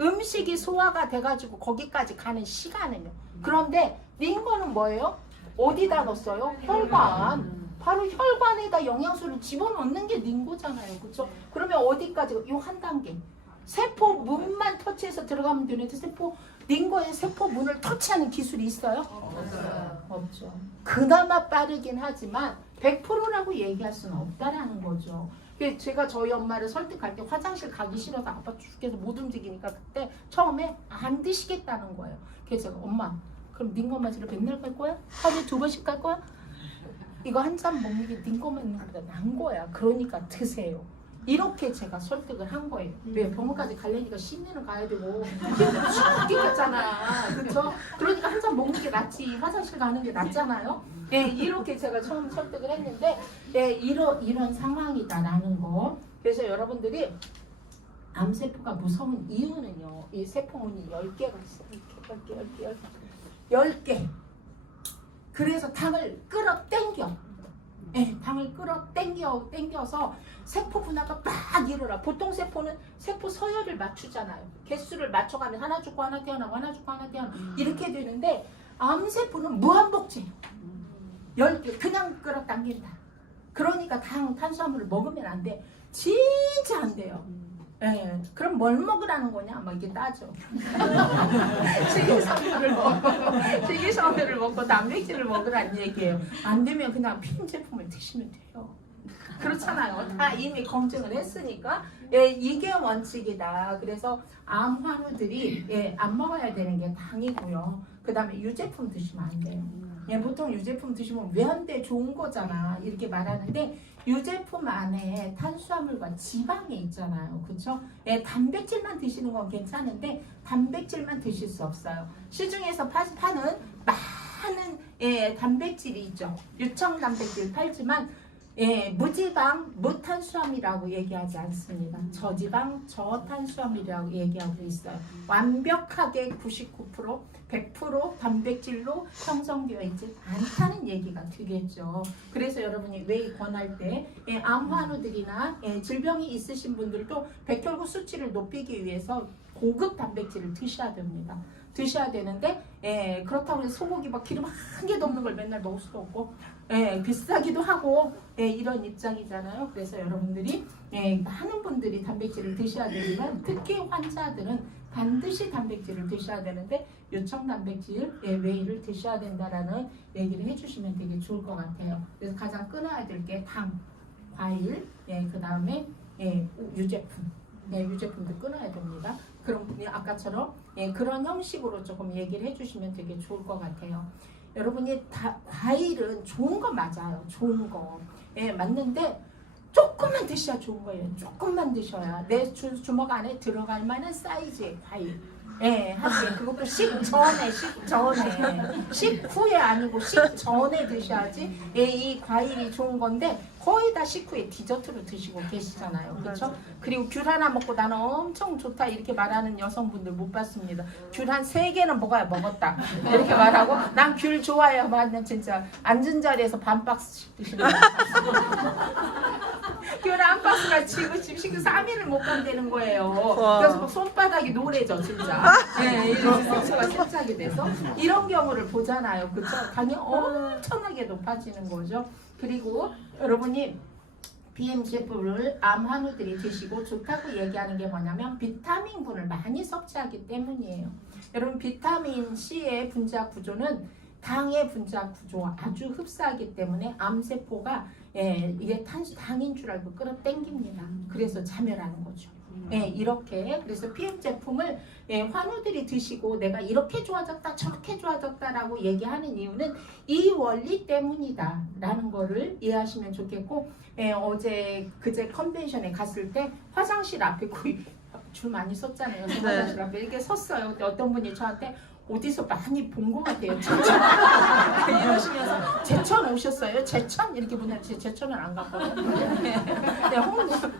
음식이 소화가 돼가지고 거기까지 가는 시간은요. 그런데 링거는 뭐예요? 어디다 넣었어요? 혈관. 바로 혈관에다 영양소를 집어넣는 게 링거잖아요. 그렇죠? 그러면 어디까지? 요 한 단계. 세포 문만 터치해서 들어가면 되는데 링거의 세포 문을 터치하는 기술이 있어요? 없죠. 그나마 빠르긴 하지만 100%라고 얘기할 수는 없다라는 거죠. 제가 저희 엄마를 설득할 때 화장실 가기 싫어서 아빠 죽겠어 못 움직이니까 그때 처음에 안 드시겠다는 거예요. 그래서 제가 엄마 그럼 링거 맞으러 맨날 갈 거야? 하루에 2번씩 갈 거야? 이거 한 잔 먹는 게 링거 맞는 것보다 난 거야. 그러니까 드세요. 이렇게 제가 설득을 한 거예요. 왜 병원까지 가려니까 심리는 가야 되고 죽겠잖아. 그렇죠? 그러니까 한 잔 먹는 게 낫지 화장실 가는 게 낫잖아요. 이렇게 제가 처음 설득을 했는데 이런 상황이다라는 거. 그래서 여러분들이 암세포가 무서운 이유는요. 이 세포문이 10개가 있어요. 10개. 그래서 당을 끌어당겨. 당을 끌어당겨서 세포 분화가 막 일어나. 보통 세포는 세포 서열을 맞추잖아요. 개수를 맞춰가면 하나 죽고 하나 태어나고 하나 죽고 하나 태어나고 이렇게 되는데 암세포는 무한복제. 10개 그냥 끌어당긴다. 그러니까 탄수화물을 먹으면 안 돼. 진짜 안 돼요. 그럼 뭘 먹으라는 거냐? 막 이게 따져. 식이섬유를 먹고 단백질을 먹으라는 얘기예요. 안 되면 그냥 피임 제품을 드시면 돼요. 그렇잖아요. 다 이미 검증을 했으니까 이게 원칙이다. 그래서 암 환우들이 안 먹어야 되는 게 당이고요. 그 다음에 유제품 드시면 안 돼요. 보통 유제품 드시면 왜 안 돼? 좋은 거잖아. 이렇게 말하는데 유제품 안에 탄수화물과 지방이 있잖아요. 그렇죠? 단백질만 드시는 건 괜찮은데 단백질만 드실 수 없어요. 시중에서 파는 많은 단백질이 있죠. 유청 단백질 팔지만 무지방, 무탄수화물이라고 얘기하지 않습니다. 저지방, 저탄수화물이라고 얘기하고 있어요. 완벽하게 99%, 100% 단백질로 형성되어 있지 않다는 얘기가 되겠죠. 그래서 여러분이 웨이 권할 때 암 환우들이나 질병이 있으신 분들도 백혈구 수치를 높이기 위해서 고급 단백질을 드셔야 됩니다. 드셔야 되는데 그렇다고 해서 소고기 막 기름 한 개도 없는 걸 맨날 먹을 수도 없고 비싸기도 하고 이런 입장이잖아요. 그래서 여러분들이 많은 분들이 단백질을 드셔야 되지만 특히 환자들은 반드시 단백질을 드셔야 되는데 요청 단백질 웨이를 드셔야 된다라는 얘기를 해주시면 되게 좋을 것 같아요. 그래서 가장 끊어야 될 게 당, 과일, 그 다음에 유제품, 유제품도 끊어야 됩니다. 그런 분이 아까처럼 그런 형식으로 조금 얘기를 해주시면 되게 좋을 것 같아요. 여러분이 과일은 좋은 거 맞아요. 좋은 거 맞는데 조금만 드셔야 좋은 거예요. 조금만 드셔야 내 주먹 안에 들어갈 만한 사이즈의 과일. 하세요. 그것도 식전에 식후에 아니고 식전에 드셔야지 이 과일이 좋은 건데 거의 다 식후에 디저트로 드시고 계시잖아요. 그렇죠? 그리고 귤 하나 먹고 나는 엄청 좋다 이렇게 말하는 여성분들 못 봤습니다. 귤 한 3개는 먹었다 이렇게 말하고 난 귤 좋아해요. 맞는 진짜 앉은 자리에서 반 박스씩 드시는 귤 한 박스가 지금 3일을 못 간다는 거예요. 와. 그래서 막 손바닥이 노래져 진짜. 네, 이런 상처가 세차게 돼서 이런 경우를 보잖아요. 그렇죠? 당이 엄청나게 높아지는 거죠. 그리고 여러분이 BMJ를 암 환우들이 드시고 좋다고 얘기하는 게 뭐냐면 비타민군을 많이 섭취하기 때문이에요. 여러분 비타민 C의 분자 구조는 당의 분자 구조와 아주 흡사하기 때문에 암세포가 이게 당인 줄 알고 끌어당깁니다. 그래서 자멸하는 거죠. 이렇게 그래서 PM 제품을 환우들이 드시고 내가 이렇게 좋아졌다 저렇게 좋아졌다라고 얘기하는 이유는 이 원리 때문이다 라는 거를 이해하시면 좋겠고 어제 그제 컨벤션에 갔을 때 화장실 앞에 거의 줄 많이 섰잖아요. 화장실 앞에 이렇게 섰어요. 근데 어떤 분이 저한테 어디서 많이 본 것 같아요. 제천 이러시면서 제천 오셨어요? 제천? 이렇게 보면 제천은 안 갔거든요. 네,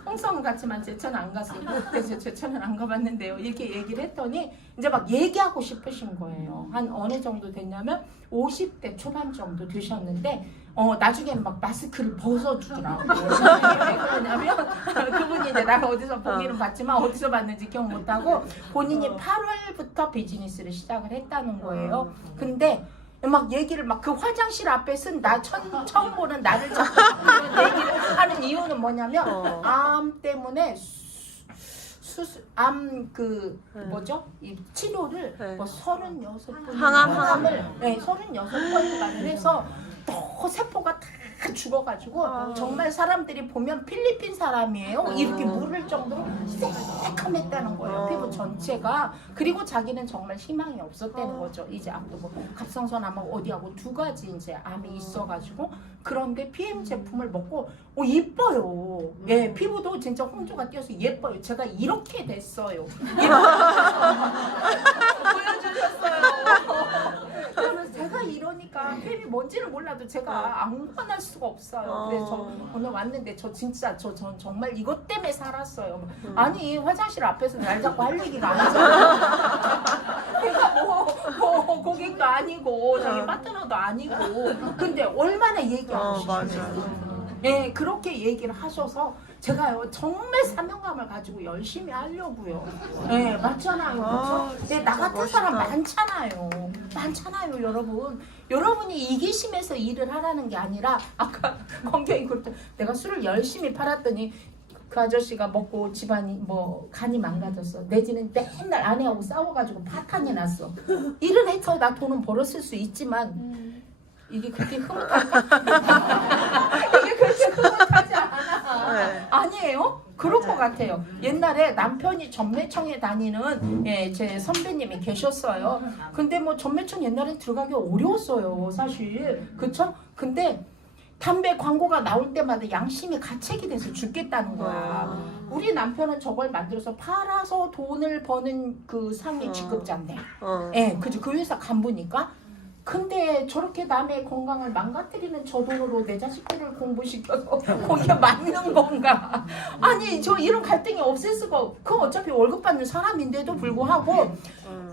홍성 같지만 제천은 안 갔어요. 그래서 제천은 안 가봤는데요. 이렇게 얘기를 했더니 이제 막 얘기하고 싶으신 거예요. 한 어느 정도 됐냐면 50대 초반 정도 되셨는데 나중에는 막 마스크를 벗어주더라고요. 왜 그러냐면 그분이 이제 나가 어디서 보기는 봤지만 어디서 봤는지 기억 못하고 본인이 8월부터 비즈니스를 시작을 했다는 거예요. 근데 막 얘기를 막 그 화장실 앞에 쓴 나 처음 보는 나를 자꾸 얘기를 하는 이유는 뭐냐면 암 때문에 암 뭐죠? 이 치료를 뭐 36번 항암을 36번간을 해서 또 세포가 다 죽어가지고 정말 사람들이 보면 필리핀 사람이에요. 이렇게 물을 정도로 새카맸다는 거예요. 피부 전체가. 그리고 자기는 정말 희망이 없었다는 거죠. 이제 암도 뭐 갑상선암하고 어디하고 두 가지 이제 암이 있어가지고 그런데 PM 제품을 먹고 예뻐요. 피부도 진짜 홍조가 띄어서 예뻐요. 제가 이렇게 됐어요. 보여주셨어요. 그러면서 제가 이러니까 팸이 뭔지를 몰라도 제가 안 권할 수가 없어요. 그래서 저 오늘 왔는데 저 진짜 전 정말 이것 때문에 살았어요. 아니 화장실 앞에서 날 잡고 할 얘기가 아니잖아. 내가 뭐 고객도 아니고 저기 파트너도 아니고 근데 얼마나 얘기하고 싶어요. 그렇게 얘기를 하셔서 제가요 정말 사명감을 가지고 열심히 하려고요. 맞잖아요. 그렇죠? 나 같은 사람 많잖아요, 여러분. 여러분이 이기심에서 일을 하라는 게 아니라 아까 권경이 그랬더니 내가 술을 열심히 팔았더니 그 아저씨가 먹고 집안이 뭐 간이 망가졌어. 내지는 맨날 아내하고 싸워가지고 파탄이 났어. 일을 해서 나 돈은 벌었을 수 있지만 이게 그렇게 흐뭇할까? 이게 그렇게 흐뭇하지 않아. 아니에요? 그럴 것 같아요. 옛날에 남편이 전매청에 다니는 제 선배님이 계셨어요. 근데 뭐 전매청 옛날에 들어가기 어려웠어요, 사실. 그쵸? 근데 담배 광고가 나올 때마다 양심이 가책이 돼서 죽겠다는 거야. 우리 남편은 저걸 만들어서 팔아서 돈을 버는 그 상위 직급자인데. 그죠? 그 회사 간부니까. 근데 저렇게 남의 건강을 망가뜨리는 저 돈으로 내 자식들을 공부시켜서 거기에 맞는 건가? 아니 저 이런 갈등이 없을 수가 없고 그 어차피 월급 받는 사람인데도 불구하고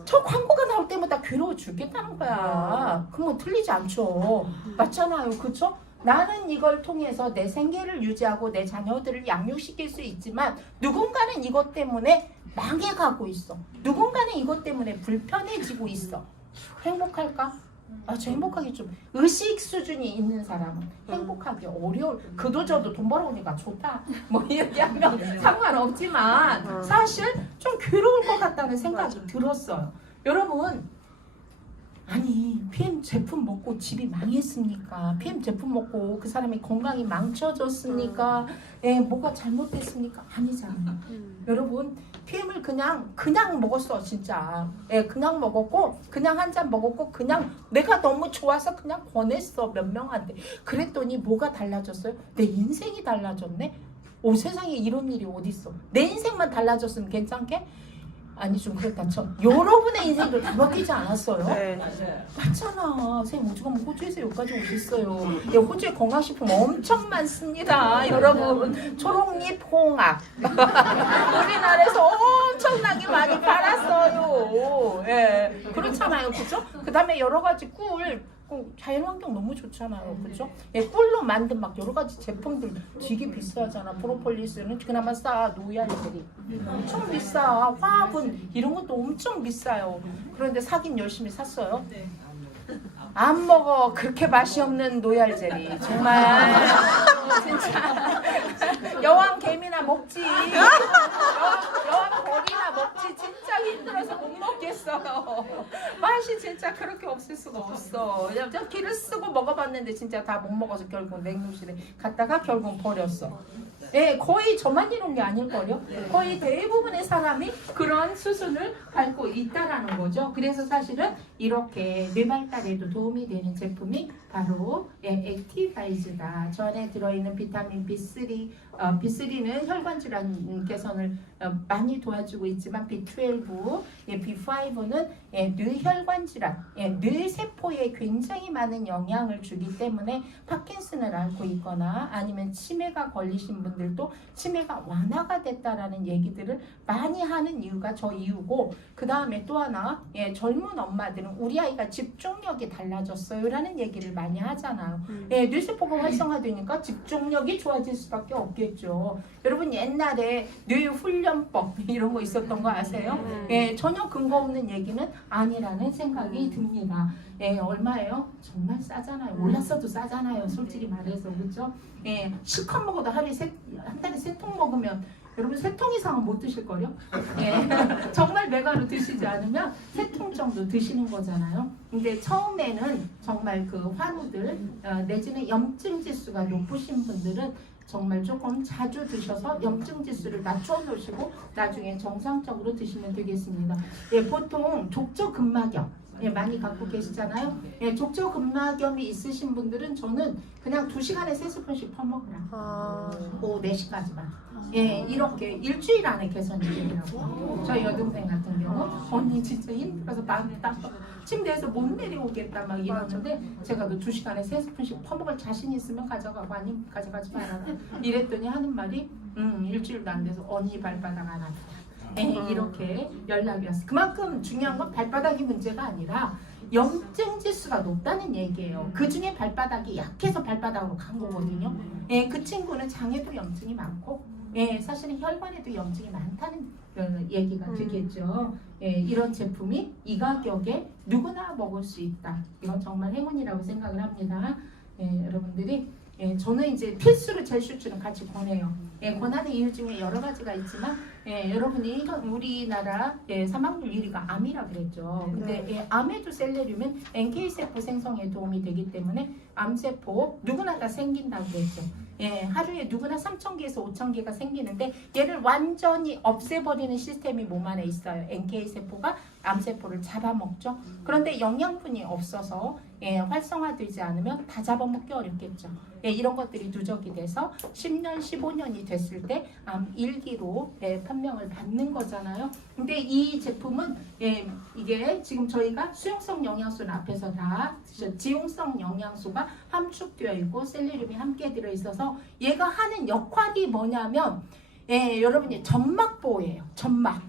저 광고가 나올 때마다 괴로워 죽겠다는 거야. 그건 틀리지 않죠. 맞잖아요. 그쵸? 나는 이걸 통해서 내 생계를 유지하고 내 자녀들을 양육시킬 수 있지만 누군가는 이것 때문에 망해가고 있어. 누군가는 이것 때문에 불편해지고 있어. 행복할까? 저 행복하기 좀 의식 수준이 있는 사람은 행복하기 어려울. 그도저도 돈 벌어오니까 좋다 뭐 이렇게 하면 상관없지만 사실 좀 괴로울 것 같다는 생각이 들었어요. 여러분 아니 PM 제품 먹고 집이 망했습니까? PM 제품 먹고 그 사람의 건강이 망쳐졌습니까? 뭐가 잘못됐습니까? 아니잖아요. 여러분 PM을 그냥 먹었어 진짜. 그냥 먹었고 그냥 한 잔 먹었고 그냥 내가 너무 좋아서 그냥 권했어 몇 명한테. 그랬더니 뭐가 달라졌어요? 내 인생이 달라졌네? 세상에 이런 일이 어딨어. 내 인생만 달라졌으면 괜찮게? 아니 좀 그렇다 쳐. 여러분의 인생도 다 바뀌지 않았어요? 맞잖아. 선생님 오죽하면 호주에서 여기까지 오셨어요. 호주에 건강식품 엄청 많습니다. 여러분 초록잎 홍합 우리나라에서 엄청나게 많이 팔았어요. 그렇잖아요. 그죠? 그 다음에 여러 가지 꿀 자연환경 너무 좋잖아요, 그죠? 예, 꿀로 만든 막 여러 가지 제품들 되게 비싸잖아. 프로폴리스는 그나마 싸, 노얄들이 엄청 비싸. 화합은 이런 것도 엄청 비싸요. 그런데 사긴 열심히 샀어요. 안 먹어. 그렇게 맛이 없는 노얄젤리 정말 진짜 여왕 개미나 먹지. 여왕 거리나 먹지. 진짜 힘들어서 못 먹겠어요. 맛이 진짜 그렇게 없을 수가 없어. 저 기를 쓰고 먹어봤는데 진짜 다 못 먹어서 결국 냉동실에 갔다가 결국 버렸어. 예, 거의 저만 이런 게 아닐걸요? 거의 대부분의 사람이 그런 수순을 밟고 있다라는 거죠. 그래서 사실은 이렇게 뇌 발달에도 도움이 되는 제품이 바로 액티바이즈다. 저 안에 들어있는 비타민 B3, B3는 혈관 질환 개선을 많이 도와주고 있지만 B12, B5는 뇌혈관 질환, 뇌세포에 굉장히 많은 영향을 주기 때문에 파킨슨을 앓고 있거나 아니면 치매가 걸리신 분들도 치매가 완화가 됐다라는 얘기들을 많이 하는 이유가 저 이유고, 그 다음에 또 하나 젊은 엄마들은 우리 아이가 집중력이 달라졌어요 라는 얘기를 많이 하잖아요. 뇌세포가 활성화되니까 집중력이 좋아질 수밖에 없겠죠. 여러분 옛날에 뇌훈련법 이런 거 있었던 거 아세요? 전혀 근거 없는 얘기는 아니라는 생각이 듭니다. 얼마예요? 정말 싸잖아요. 올랐어도 싸잖아요. 솔직히 말해서, 그렇죠? 실컷 먹어도 한 달에 3통 먹으면 여러분 3통 이상은 못 드실걸요? 정말 메가로 드시지 않으면 3통 정도 드시는 거잖아요. 근데 처음에는 정말 그 환우들 내지는 염증 지수가 높으신 분들은 정말 조금 자주 드셔서 염증 지수를 낮춰 놓으시고 나중에 정상적으로 드시면 되겠습니다. 보통 족저근막염 많이 갖고 계시잖아요. 족저근막염이 있으신 분들은 저는 그냥 2시간에 3스푼씩 퍼먹으라. 오후 4시까지만. 이렇게 일주일 안에 개선이 되더라고요. 저희 여동생 같은 경우 언니 진짜 힘들어서 마음이 딱 침대에서 못 내려오겠다 막 이러는데 제가 너 2시간에 3스푼씩 퍼먹을 자신 있으면 가져가고 아니면 가져가지 말아라 이랬더니 하는 말이 일주일도 안 돼서 언니 발바닥 안 아프다. 이렇게 연락이 왔어요. 그만큼 중요한 건 발바닥이 문제가 아니라 염증 지수가 높다는 얘기예요. 그 중에 발바닥이 약해서 발바닥으로 간 거거든요. 그 친구는 장에도 염증이 많고 사실은 혈관에도 염증이 많다는 얘기가 되겠죠. 이런 제품이 이 가격에 누구나 먹을 수 있다. 이건 정말 행운이라고 생각을 합니다. 여러분들이 저는 이제 필수로 젤슈츠는 같이 권해요. 권하는 이유 중에 여러 가지가 있지만 여러분이 우리나라 사망률 1위가 암이라 그랬죠. 근데 암에도 셀레늄은 NK세포 생성에 도움이 되기 때문에 암세포 누구나 다 생긴다고 그랬죠. 하루에 누구나 3,000개에서 5,000개가 생기는데 얘를 완전히 없애버리는 시스템이 몸 안에 있어요. NK세포가 암세포를 잡아먹죠. 그런데 영양분이 없어서 활성화되지 않으면 다 잡아먹기 어렵겠죠. 이런 것들이 누적이 돼서 10년, 15년이 됐을 때 암 1기로 판명을 받는 거잖아요. 근데 이 제품은 이게 지금 저희가 수용성 영양소는 앞에서 다 지용성 영양소가 함축되어 있고 셀레늄이 함께 들어있어서 얘가 하는 역할이 뭐냐면 여러분이 점막 보호예요. 점막.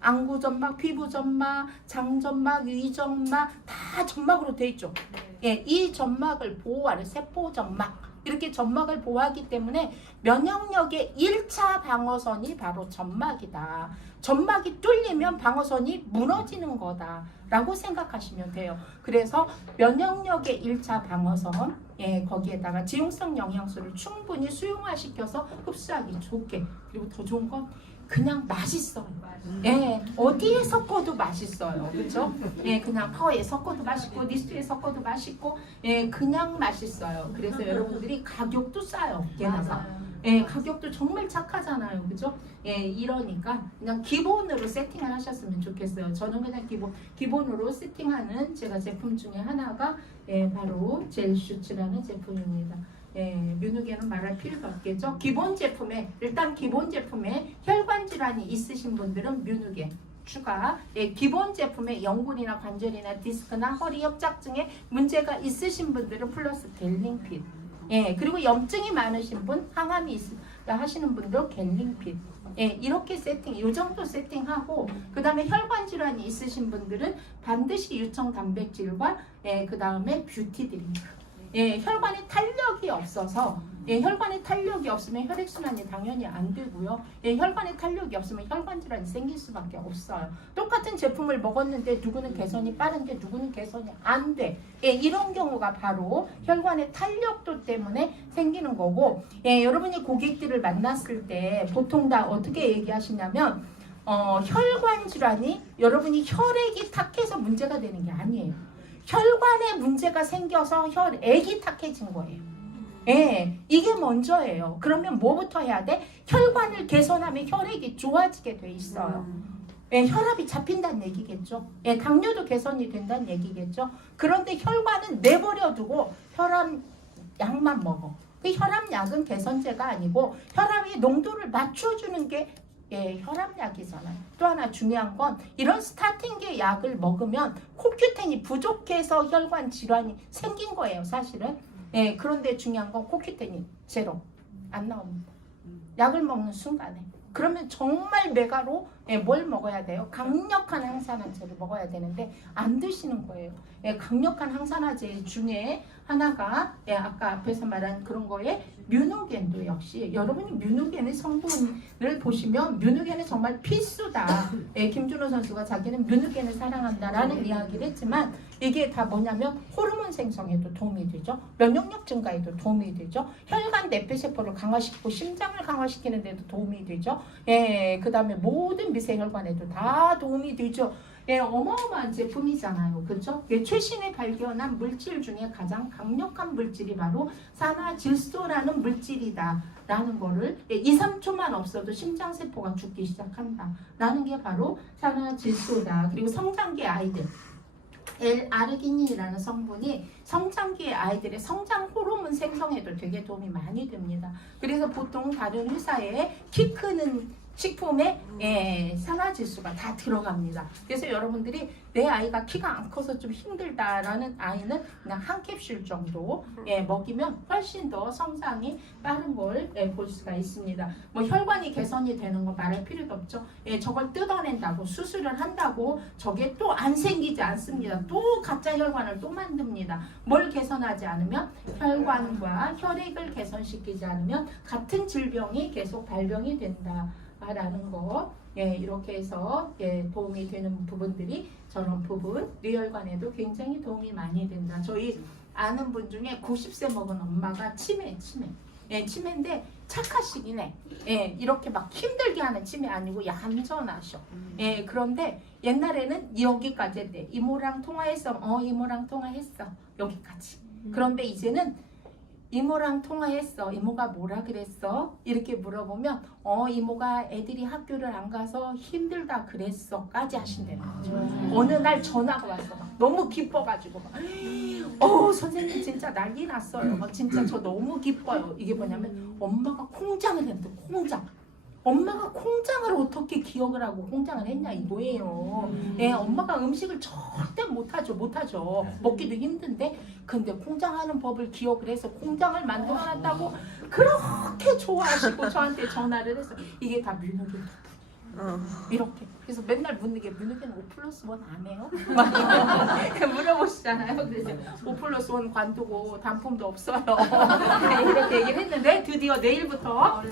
안구점막, 피부점막, 장점막, 위점막 다 점막으로 돼 있죠. 이 점막을 보호하는 세포점막 이렇게 점막을 보호하기 때문에 면역력의 1차 방어선이 바로 점막이다. 점막이 뚫리면 방어선이 무너지는 거다 라고 생각하시면 돼요. 그래서 면역력의 1차 방어선 거기에다가 지용성 영양소를 충분히 수용화시켜서 흡수하기 좋게, 그리고 더 좋은 건 그냥 맛있어요. 어디에 섞어도 맛있어요. 그렇죠? 그냥 파워에 섞어도 맛있고 니스트에 섞어도 맛있고 그냥 맛있어요. 그래서 여러분들이 가격도 싸요. 게다가 가격도 정말 착하잖아요. 그죠? 이러니까 그냥 기본으로 세팅을 하셨으면 좋겠어요. 저는 그냥 기본으로 세팅하는 제가 제품 중에 하나가 바로 젤슈츠라는 제품입니다. 뮤누게는 말할 필요가 없겠죠. 일단 기본 제품에 혈관 질환이 있으신 분들은 뮤누게 추가, 기본 제품에 연골이나 관절이나 디스크나 허리 협착증에 문제가 있으신 분들은 플러스 델링필. 그리고 염증이 많으신 분, 하시는 분들 갤링핏. 예, 이렇게 세팅, 이 정도 세팅하고 그 다음에 혈관 질환이 있으신 분들은 반드시 유청 단백질과 그 다음에 뷰티 드링크. 예, 혈관에 탄력이 없어서 혈관에 탄력이 없으면 혈액순환이 당연히 안 되고요. 혈관에 탄력이 없으면 혈관 질환이 생길 수밖에 없어요. 똑같은 제품을 먹었는데 누구는 개선이 빠른데 누구는 개선이 안 돼. 이런 경우가 바로 혈관의 탄력도 때문에 생기는 거고, 여러분이 고객들을 만났을 때 보통 다 어떻게 얘기하시냐면 혈관 질환이 여러분이 혈액이 탁해서 문제가 되는 게 아니에요. 혈관에 문제가 생겨서 혈액이 탁해진 거예요. 이게 먼저예요. 그러면 뭐부터 해야 돼? 혈관을 개선하면 혈액이 좋아지게 돼 있어요. 혈압이 잡힌다는 얘기겠죠. 당뇨도 개선이 된다는 얘기겠죠. 그런데 혈관은 내버려 두고 혈압약만 먹어. 그 혈압약은 개선제가 아니고 혈압의 농도를 맞춰주는 게 혈압약이잖아요. 또 하나 중요한 건 이런 스타팅계 약을 먹으면 코큐텐이 부족해서 혈관 질환이 생긴 거예요, 사실은. 그런데 중요한 건 코큐텐이 제로 안 나옵니다. 약을 먹는 순간에. 그러면 정말 메가로 뭘 먹어야 돼요? 강력한 항산화제를 먹어야 되는데 안 드시는 거예요. 강력한 항산화제 중에 하나가 아까 앞에서 말한 그런 거에 뮤노겐도 역시 여러분이 뮤노겐의 성분을 보시면 뮤노겐은 정말 필수다. 김준호 선수가 자기는 뮤노겐을 사랑한다라는 이야기를 했지만 이게 다 뭐냐면 호르몬 생성에도 도움이 되죠. 면역력 증가에도 도움이 되죠. 혈관 내폐세포를 강화시키고 심장을 강화시키는 데도 도움이 되죠. 그 다음에 모든 미세혈관에도 다 도움이 되죠. 어마어마한 제품이잖아요. 그렇죠? 최신에 발견한 물질 중에 가장 강력한 물질이 바로 산화질소라는 물질이다 라는 거를 2, 3초만 없어도 심장세포가 죽기 시작한다 라는 게 바로 산화질소다. 그리고 성장기 아이들 L-아르기닌이라는 성분이 성장기의 아이들의 성장 호르몬 생성에도 되게 도움이 많이 됩니다. 그래서 보통 다른 회사에 키 크는 식품에 산화질소가 다 들어갑니다. 그래서 여러분들이 내 아이가 키가 안 커서 좀 힘들다라는 아이는 그냥 한 캡슐 정도 먹이면 훨씬 더 성장이 빠른 걸 볼 수가 있습니다. 뭐 혈관이 개선이 되는 거 말할 필요도 없죠. 저걸 뜯어낸다고 수술을 한다고 저게 또 안 생기지 않습니다. 또 가짜 혈관을 또 만듭니다. 뭘 개선하지 않으면 혈관과 혈액을 개선시키지 않으면 같은 질병이 계속 발병이 된다. 라는 거 이렇게 해서 도움이 되는 부분들이 저런 부분 뇌혈관에도 굉장히 도움이 많이 된다. 저희 아는 분 중에 90세 먹은 엄마가 치매인데 착하시긴 해. 이렇게 막 힘들게 하는 치매 아니고 얌전하셔. 그런데 옛날에는 여기까지 했대. 이모랑 통화했어. 이모랑 통화했어. 여기까지. 그런데 이제는 이모랑 통화했어. 이모가 뭐라 그랬어? 이렇게 물어보면 이모가 애들이 학교를 안 가서 힘들다 그랬어 까지 하신대요. 어느 날 전화가 왔어. 너무 기뻐가지고 선생님 진짜 난리 났어요. 진짜 저 너무 기뻐요. 이게 뭐냐면 엄마가 콩장을 했는데 엄마가 콩장을 어떻게 기억을 하고 콩장을 했냐 이거예요. 엄마가 음식을 절대 못하죠. 먹기도 힘든데 근데 콩장하는 법을 기억을 해서 콩장을 만들어놨다고 그렇게 좋아하시고 저한테 전화를 해서 이게 다 뮤노겐 이렇게. 그래서 맨날 묻는 게 뮤노겐 5+1 안 해요? 물어보시잖아요. 그래서 5+1 관두고 단품도 없어요. 이렇게 얘기를 했는데 드디어 내일부터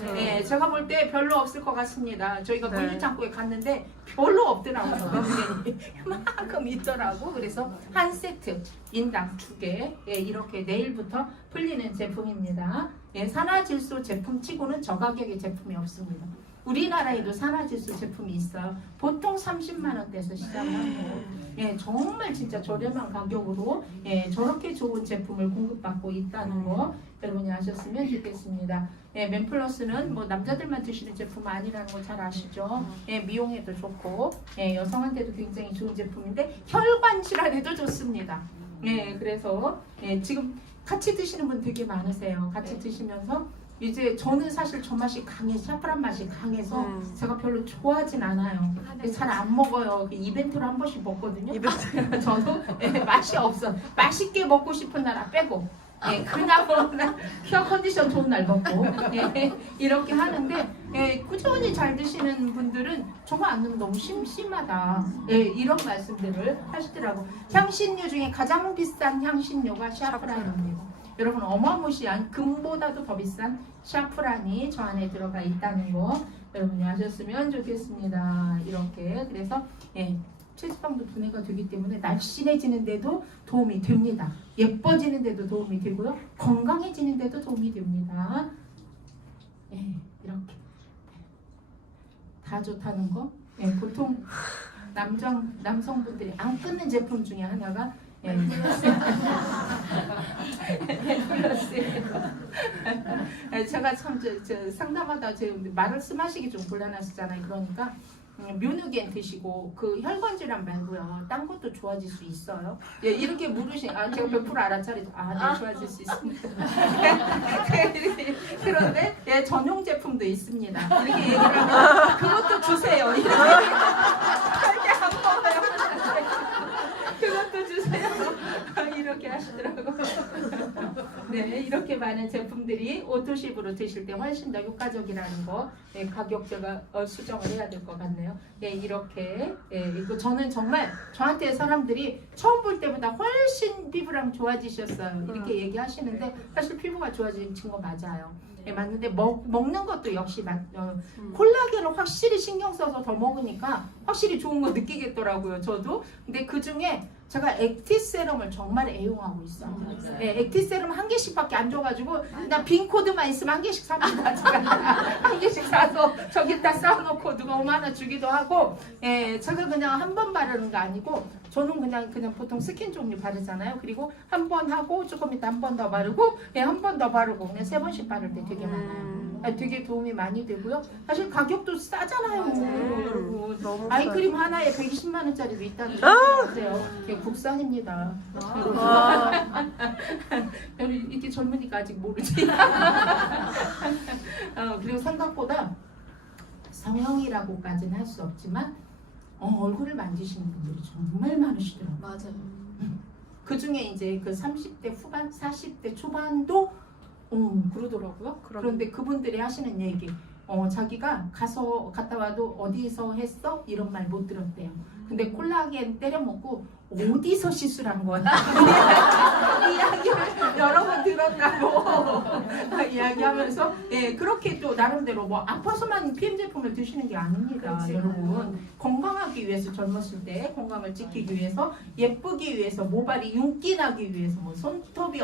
제가 볼 때 별로 없을 것 같습니다. 저희가 물류창고에 갔는데 별로 없더라고요. 뮤노겐이 이만큼 있더라고. 그래서 한 세트 인당 2개 이렇게 내일부터 풀리는 제품입니다. 산화질소 제품 치고는 저가격의 제품이 없습니다. 우리나라에도 산화질소 제품이 있어요. 보통 30만 원대에서 시작을 하고 정말 진짜 저렴한 가격으로 저렇게 좋은 제품을 공급받고 있다는 거 여러분이 아셨으면 좋겠습니다. 맨플러스는 뭐 남자들만 드시는 제품 아니라는 거 잘 아시죠? 미용에도 좋고 여성한테도 굉장히 좋은 제품인데 혈관 질환에도 좋습니다. 그래서 지금 같이 드시는 분 되게 많으세요. 같이 드시면서 이제 저는 사실 저 맛이 샤프란 맛이 강해서 제가 별로 좋아하진 않아요. 잘 안 먹어요. 이벤트로 한 번씩 먹거든요. 저도 맛이 없어. 맛있게 먹고 싶은 나라 빼고 예, 그냥 혀 컨디션 좋은 날 먹고 예, 이렇게 하는데 예, 꾸준히 잘 드시는 분들은 저거 안 넣으면 너무 심심하다. 예, 이런 말씀들을 하시더라고. 향신료 중에 가장 비싼 향신료가 샤프란입니다. 여러분 어마무시한 금보다도 더 비싼 샤프란이 저 안에 들어가 있다는 거 여러분이 아셨으면 좋겠습니다. 이렇게 그래서 예, 체지방도 분해가 되기 때문에 날씬해지는데도 도움이 됩니다. 예뻐지는데도 도움이 되고요. 건강해지는데도 도움이 됩니다. 예, 이렇게 다 좋다는 거. 예, 보통 남성분들이 안 끊는 제품 중에 하나가 예, 플러스예요. 제가 참 상담하다 제 말씀하시기 좀 곤란하시잖아요. 그러니까 뮤누겐 드시고 그 혈관 질환 말고요. 딴 것도 좋아질 수 있어요. 예, 이렇게 물으신 제가 100% 알아차리죠. 네, 좋아질 수 있습니다. 그런데 예, 전용 제품도 있습니다. 이렇게 얘기를 하면 그것도 주세요. 이렇게 절대 안 먹어요. 그것도 주세요. 이렇게 하시더라고요. 네, 이렇게 많은 제품들이 오토십으로 드실 때 훨씬 더 효과적이라는 거 네, 가격 제가 수정을 해야 될 것 같네요. 네, 이렇게 이거 저는 정말 저한테 사람들이 처음 볼 때보다 훨씬 피부랑 좋아지셨어요. 이렇게 얘기하시는데 사실 피부가 좋아진 거 맞아요. 네, 맞는데 먹는 것도 역시 콜라겐을 확실히 신경 써서 더 먹으니까 확실히 좋은 거 느끼겠더라고요. 저도. 근데 그 중에 제가 액티세럼을 정말 애용하고 있어요. 네, 액티세럼 한 개씩밖에 안 줘가지고 나 빈 코드만 있으면 한 개씩 삽니다. 제가 한 개씩 사서 저기다 쌓아놓고 누가 5만 원 주기도 하고 제가 그냥 한 번 바르는 거 아니고 저는 그냥 보통 스킨 종류 바르잖아요. 그리고 한 번 하고 조금 이따 한 번 더 바르고 한 번 더 바르고 그냥 3번씩 바를 때 되게 많아요. 되게 도움이 많이 되고요. 사실 가격도 싸잖아요. 여러분. 아이크림 하나에 120만 원짜리도 있다는 거 아세요? 국산입니다. 이렇게 젊으니까 아직 모르지. 그리고 생각보다 성형이라고까지는 할 수 없지만 얼굴을 만지시는 분들이 정말 많으시더라고요. 맞아요. 그 중에 이제 그 30대 후반, 40대 초반도 그러더라고요. 그런데 그분들이 하시는 얘기, 자기가 갔다 와도 어디서 했어? 이런 말 못 들었대요. 근데 콜라겐 때려 먹고 어디서 시술한 거야? 이야기를 여러 번 들었다고 이야기하면서 그렇게 또 나름대로 뭐 아파서만 PM 제품을 드시는 게 아닙니다. 그렇지. 여러분 건강하기 위해서 젊었을 때 건강을 지키기 위해서 예쁘기 위해서 모발이 윤기 나기 위해서 뭐 손톱이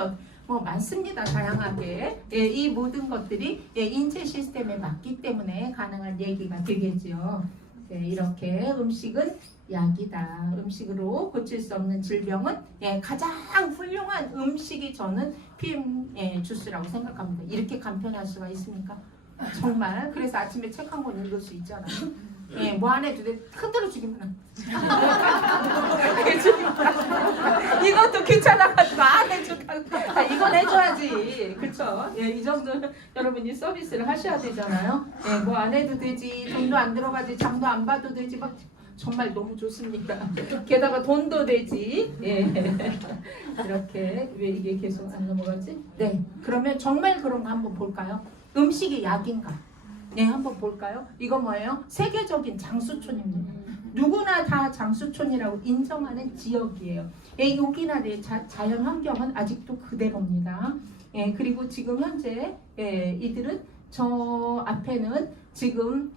뭐 많습니다. 다양하게 이 모든 것들이 인체 시스템에 맞기 때문에 가능한 얘기가 되겠죠. 이렇게 음식은 약이다. 음식으로 고칠 수 없는 질병은 가장 훌륭한 음식이 저는 PM 주스라고 생각합니다. 이렇게 간편할 수가 있습니까? 정말. 그래서 아침에 책 한 권 읽을 수 있잖아요. 뭐 안 해도 돼. 흔들어 주기만 하면. 이것도 귀찮아가지고 안 해준다. 이건 해줘야지. 그쵸? 이 정도는 여러분이 서비스를 하셔야 되잖아요. 뭐 안 해도 되지. 돈도 안 들어가지. 장도 안 봐도 되지. 막 정말 너무 좋습니다. 게다가 돈도 되지. 이렇게 왜 이게 계속 안 넘어가지? 네. 그러면 정말 그런 거 한번 볼까요? 음식이 약인가? 네, 한번 볼까요? 이거 뭐예요? 세계적인 장수촌입니다. 누구나 다 장수촌이라고 인정하는 지역이에요. 우리나라의 자연 환경은 아직도 그대로입니다. 그리고 지금 현재 이들은 저 앞에는 지금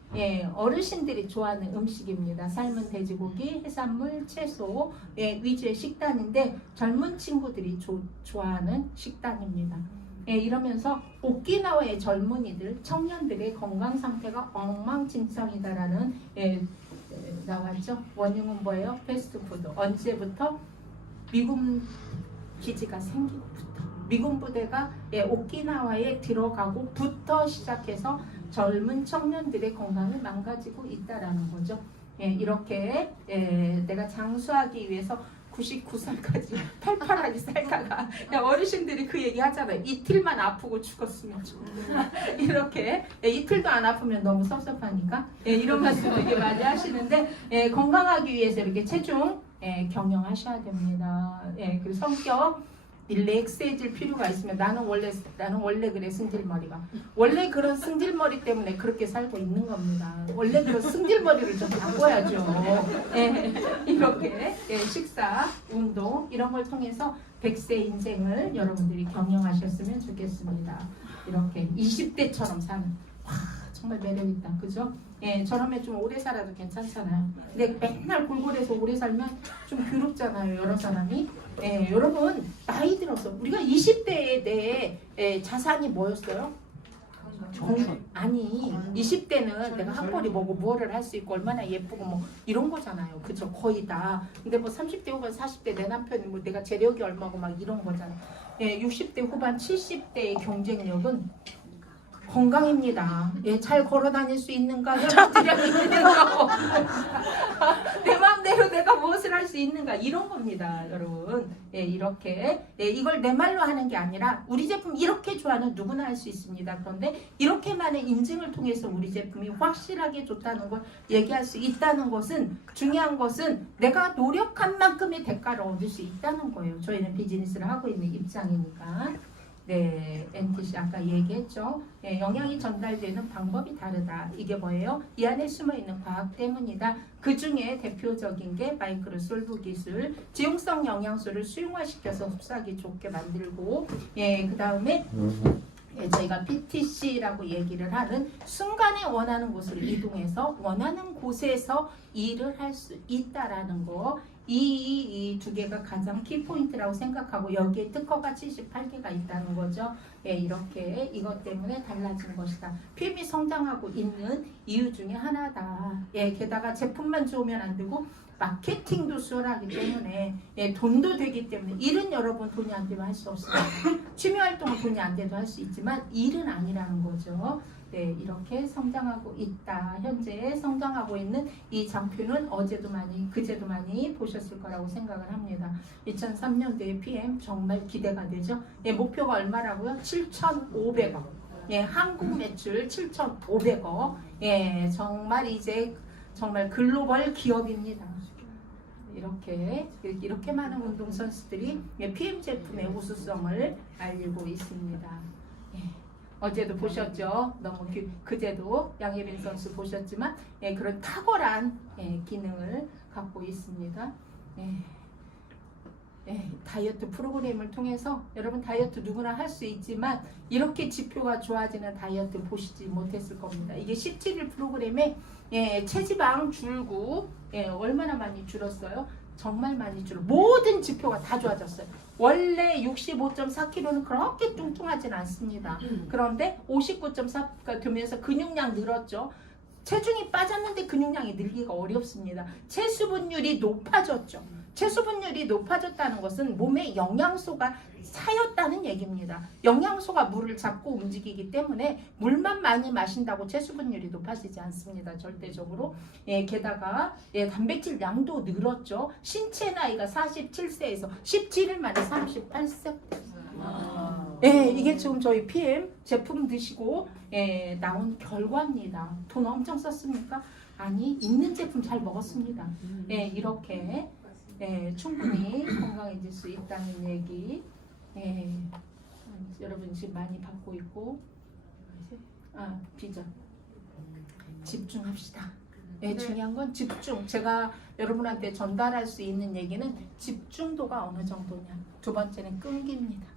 어르신들이 좋아하는 음식입니다. 삶은 돼지고기, 해산물, 채소 위주의 식단인데 젊은 친구들이 좋아하는 식단입니다. 이러면서 오키나와의 젊은이들, 청년들의 건강 상태가 엉망진창이다라는 나왔죠. 원흉은 뭐예요? 패스트푸드. 언제부터? 미군 기지가 생기고부터. 미군 부대가 오키나와에 들어가고부터 시작해서 젊은 청년들의 건강을 망가지고 있다라는 거죠. 이렇게 내가 장수하기 위해서 99살까지 팔팔하게 살다가 어르신들이 그 얘기 하잖아요. 이틀만 아프고 죽었으면 좋겠다. 이렇게 이틀도 안 아프면 너무 섭섭하니까 이런 말씀 되게 많이 하시는데 건강하기 위해서 이렇게 체중 경영하셔야 됩니다. 그리고 성격 릴렉스해질 필요가 있으면 나는 원래 그래 승질머리가 원래 그런 승질머리 때문에 그렇게 살고 있는 겁니다. 원래 그런 승질머리를 좀 바꿔야죠. 예, 이렇게 식사, 운동 이런 걸 통해서 100세 인생을 여러분들이 경영하셨으면 좋겠습니다. 이렇게 20대처럼 사는 와 정말 매력있다. 그죠? 예, 저러면 좀 오래 살아도 괜찮잖아요. 근데 맨날 골골해서 오래 살면 좀 괴롭잖아요. 여러 사람이. 예, 여러분 나이 들어서 우리가 20대에 내 자산이 뭐였어요? 아니 20대는 내가 학벌이 뭐고 뭐를 할 수 있고 얼마나 예쁘고 뭐 이런 거잖아요. 그죠? 거의 다. 근데 뭐 30대 후반 40대 내 남편이 뭐 내가 재력이 얼마고 막 이런 거잖아. 예, 60대 후반 70대의 경쟁력은 건강입니다. 예, 잘 걸어 다닐 수 있는가? 혈압질량이 있는가? 내 마음대로 내가 무엇을 할 수 있는가? 이런 겁니다, 여러분. 예, 이렇게. 예, 이걸 내 말로 하는 게 아니라 우리 제품 이렇게 좋아하는 누구나 할 수 있습니다. 그런데 이렇게만의 인증을 통해서 우리 제품이 확실하게 좋다는 걸 얘기할 수 있다는 것은 중요한 것은 내가 노력한 만큼의 대가를 얻을 수 있다는 거예요. 저희는 비즈니스를 하고 있는 입장이니까. 네, NTC 아까 얘기했죠. 네, 영양이 전달되는 방법이 다르다. 이게 뭐예요? 이 안에 숨어있는 과학 때문이다. 그 중에 대표적인 게 마이크로 솔브 기술, 지용성 영양소를 수용화시켜서 흡수하기 좋게 만들고, 예, 그 다음에 저희가 PTC라고 얘기를 하는 순간에 원하는 곳으로 이동해서 원하는 곳에서 일을 할 수 있다라는 거. 이 두 개가 가장 키포인트라고 생각하고 여기에 특허가 78개가 있다는 거죠. 예, 이렇게 이것 때문에 달라진 것이다. PM이 성장하고 있는 이유 중에 하나다. 예, 게다가 제품만 좋으면 안 되고 마케팅도 수월하기 때문에 예, 돈도 되기 때문에 일은 여러분 돈이 안 되면 할 수 없습니다. 취미활동은 돈이 안 돼도 할 수 있지만 일은 아니라는 거죠. 네, 이렇게 성장하고 있다. 현재 성장하고 있는 이 장표는 어제도 많이, 그제도 많이 보셨을 거라고 생각을 합니다. 2003년도에 PM 정말 기대가 되죠. 예, 목표가 얼마라고요? 7,500억. 예, 한국 매출 7,500억. 예, 정말 이제 정말 글로벌 기업입니다. 이렇게 많은 운동선수들이 PM 제품의 우수성을 알리고 있습니다. 예. 어제도 보셨죠? 너무 그제도 양예빈 선수 보셨지만 예, 그런 탁월한 기능을 갖고 있습니다. 다이어트 프로그램을 통해서 여러분 다이어트 누구나 할 수 있지만 이렇게 지표가 좋아지는 다이어트 보시지 못했을 겁니다. 이게 17일 프로그램에 체지방 줄고 얼마나 많이 줄었어요? 정말 많이 줄어. 모든 지표가 다 좋아졌어요. 원래 65.4kg는 그렇게 뚱뚱하진 않습니다. 그런데 59.4가 되면서 근육량 늘었죠. 체중이 빠졌는데 근육량이 늘기가 어렵습니다. 체수분율이 높아졌죠. 체수분율이 높아졌다는 것은 몸에 영양소가 차였다는 얘기입니다. 영양소가 물을 잡고 움직이기 때문에 물만 많이 마신다고 체수분율이 높아지지 않습니다. 절대적으로. 게다가 단백질 양도 늘었죠. 신체 나이가 47세에서 17일 만에 38세. 이게 지금 저희 PM 제품 드시고 나온 결과입니다. 돈 엄청 썼습니까? 아니, 있는 제품 잘 먹었습니다. 이렇게 충분히 건강해질 수 있다는 얘기. 여러분 지금 많이 받고 있고. 비전. 집중합시다. 중요한 건 집중. 제가 여러분한테 전달할 수 있는 얘기는 집중도가 어느 정도냐. 두 번째는 끈기입니다.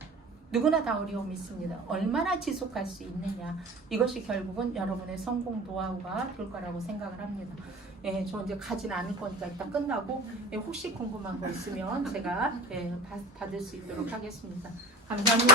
누구나 다 어려움이 있습니다. 얼마나 지속할 수 있느냐. 이것이 결국은 여러분의 성공 노하우가 될 거라고 생각을 합니다. 저 이제 가진 않을 거니까 일단 끝나고 혹시 궁금한 거 있으면 제가 받을 수 있도록 하겠습니다. 감사합니다.